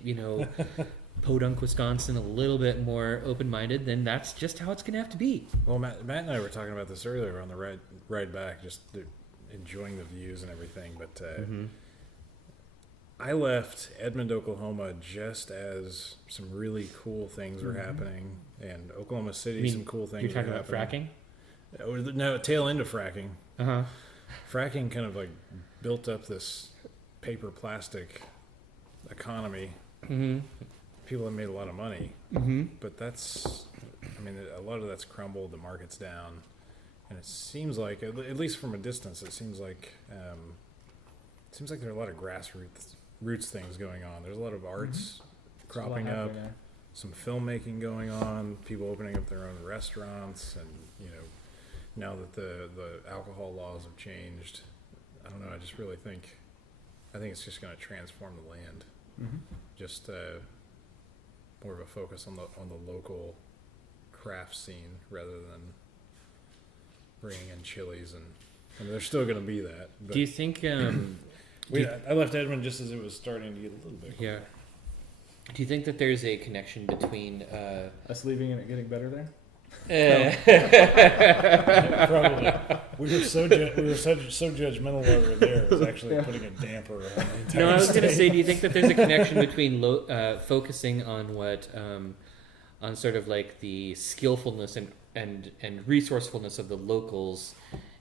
Podunk, Wisconsin, a little bit more open-minded, then that's just how it's going to have to be. Well, Matt and I were talking about this earlier on the ride back, just enjoying the views and everything, but. I left Edmond, Oklahoma, just as some really cool things were happening, and Oklahoma City, some cool things. You're talking about fracking? No, tail end of fracking. Uh-huh. Fracking kind of like built up this paper plastic economy. Mm-hmm. People have made a lot of money, but a lot of that's crumbled. The market's down, and it seems like, at least from a distance, it seems like there are a lot of grassroots things going on. There's a lot of arts cropping up, some filmmaking going on, people opening up their own restaurants, and now that the alcohol laws have changed, I don't know. I just really think it's just going to transform the land. Just more of a focus on the local craft scene rather than bringing in Chili's, and there's still going to be that. But do you think? I left Edmond just as it was starting to get a little bit. Yeah. Do you think that there's a connection between Us leaving and it getting better there. Probably. We were so judgmental over there. It was actually putting a damper on the entire No, I was going to state. say, do you think that there's a connection between focusing on what, on sort of like the skillfulness and resourcefulness of the locals,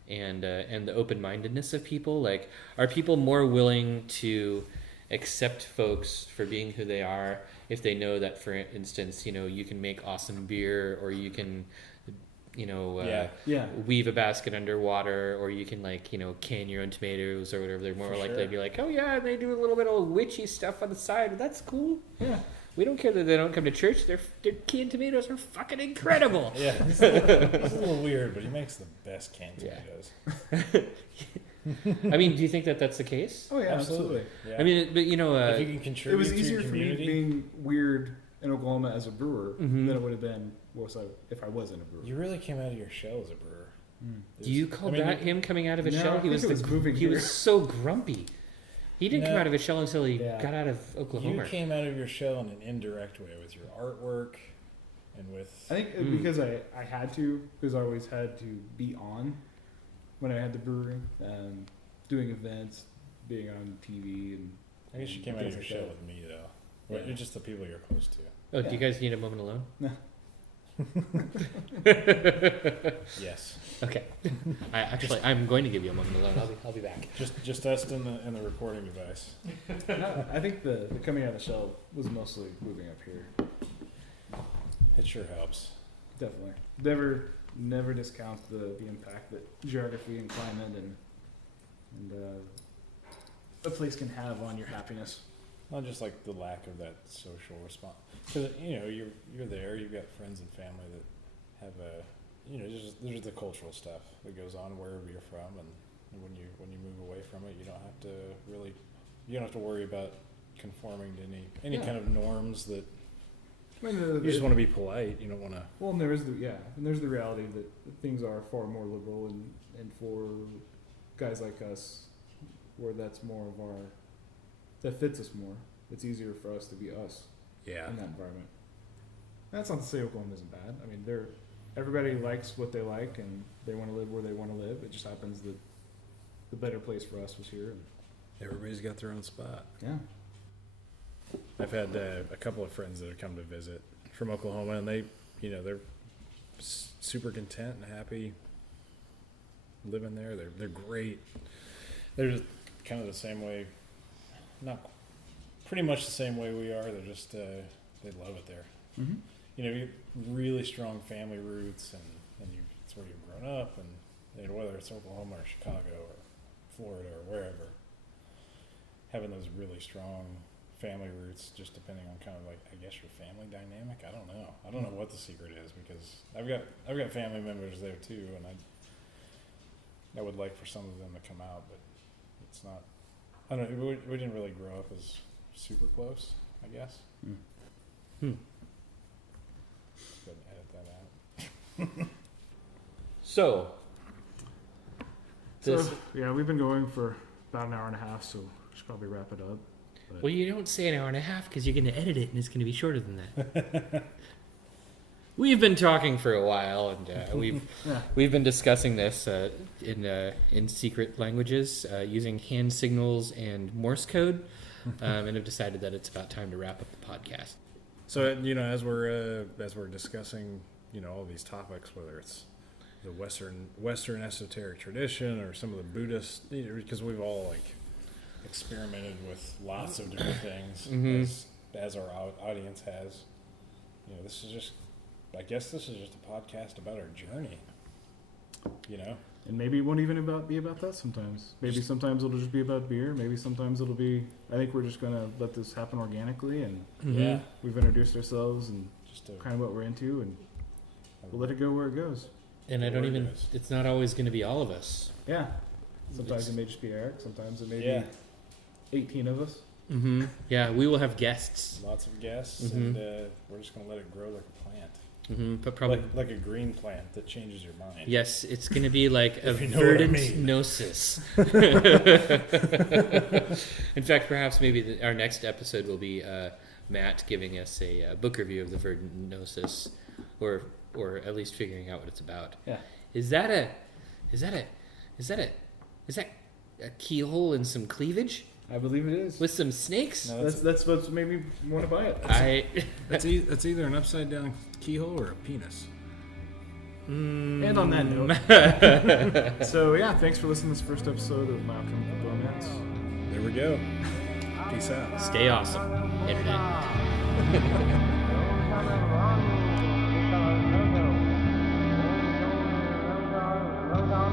and the open-mindedness of people? Like, are people more willing to accept folks for being who they are if they know that, for instance, you can make awesome beer, or you can, weave a basket underwater, or you can can your own tomatoes or whatever? They're more likely to be like, oh yeah, they do a little bit of witchy stuff on the side. That's cool. Yeah. We don't care that they don't come to church. Their canned tomatoes are fucking incredible. Yeah, he's a little weird, but he makes the best canned tomatoes. I mean, do you think that that's the case? Oh yeah, absolutely. Yeah. I mean, but if you can It contribute was to easier your for me community, being weird in Oklahoma as a brewer Mhm. than it would have been if I wasn't a brewer. you really came out of your shell as a brewer. Do you call him coming out of his No, shell? I think it was moving He here. was so grumpy. He didn't come No. out of his shell until he Yeah. got out of Oklahoma. You came out of your shell in an indirect way with your artwork and with. I think because I had to, because I always had to be on when I had the brewery, doing events, being on TV, and I guess you came out of things your like shell that. with me though. Well, Yeah. you're just the people you're close to. Do you guys need a moment alone? Yes. Okay. I'm going to give you a moment alone. I'll be back. Just us and the recording device. No, I think the coming out of the shell was mostly moving up here. It sure helps. Definitely. Never discount the impact that geography and climate and a place can have on your happiness. Not just like the lack of that social response, because you're there. You've got friends and family that have there's the cultural stuff that goes on wherever you're from, and when you move away from it, you don't have to worry about conforming to any kind of norms that. I mean, You just want to be polite. You don't want to. Well, and there's the reality that things are far more liberal, and for guys like us, where that's more of that fits us more. It's easier for us to be us Yeah. in that environment. That's not to say Oklahoma isn't bad. I mean, everybody likes what they like, and they want to live where they want to live. It just happens that the better place for us was here. And Everybody's got their own spot. yeah, I've had a couple of friends that have come to visit from Oklahoma, and they're super content and happy living there. They're great. They're just kind of the same way, pretty much the same way we are. They're just they love it there. mm-hmm. You really strong family roots, and it's where you've grown up, and whether it's Oklahoma or Chicago or Florida or wherever, having those really strong family roots, just depending on kind of like, I guess, your family dynamic. I don't know what the secret is, because I've got family members there too, and I would like for some of them to come out, but it's not. I don't know. We didn't really grow up as super close, I guess. Just go ahead and edit that out. So, we've been going for about an hour and a half, so we should probably wrap it up. well, you don't say an hour and a half because you're going to edit it, and it's going to be shorter than that. We've been talking for a while, and we've been discussing this in secret languages using hand signals and Morse code, and have decided that it's about time to wrap up the podcast. So as we're discussing all these topics, whether it's the Western esoteric tradition or some of the Buddhist, because we've all experimented with lots of different things, as our audience has. This is just a podcast about our journey. And maybe it won't even be about that sometimes. Maybe sometimes it'll just be about beer. Maybe sometimes it'll be, I think we're just going to let this happen organically, and Yeah, we've introduced ourselves and just to kind of what we're into, and we'll let it go where it goes. And it's not always going to be all of us. Yeah. Sometimes it may just be Eric. Sometimes it may Yeah. be 18 of us. Mm-hmm. Yeah, we will have guests. lots of guests, Mhm. and we're just going to let it grow like a plant, Mm-hmm. But probably, like a green plant that changes your mind. yes, it's going to be like a If you know what I verdant mean. gnosis. In fact, perhaps maybe our next episode will be Matt giving us a book review of the Virgin Gnosis, or at least figuring out what it's about. Yeah. Is that a keyhole and some cleavage I believe it is. with some snakes? No, That's what's made me want to buy it. That's either an upside down keyhole or a penis. And on that note, so yeah, thanks for listening to this first episode of my Alchemical Bromance. There we go. Peace out. Stay awesome, Internet. Roll down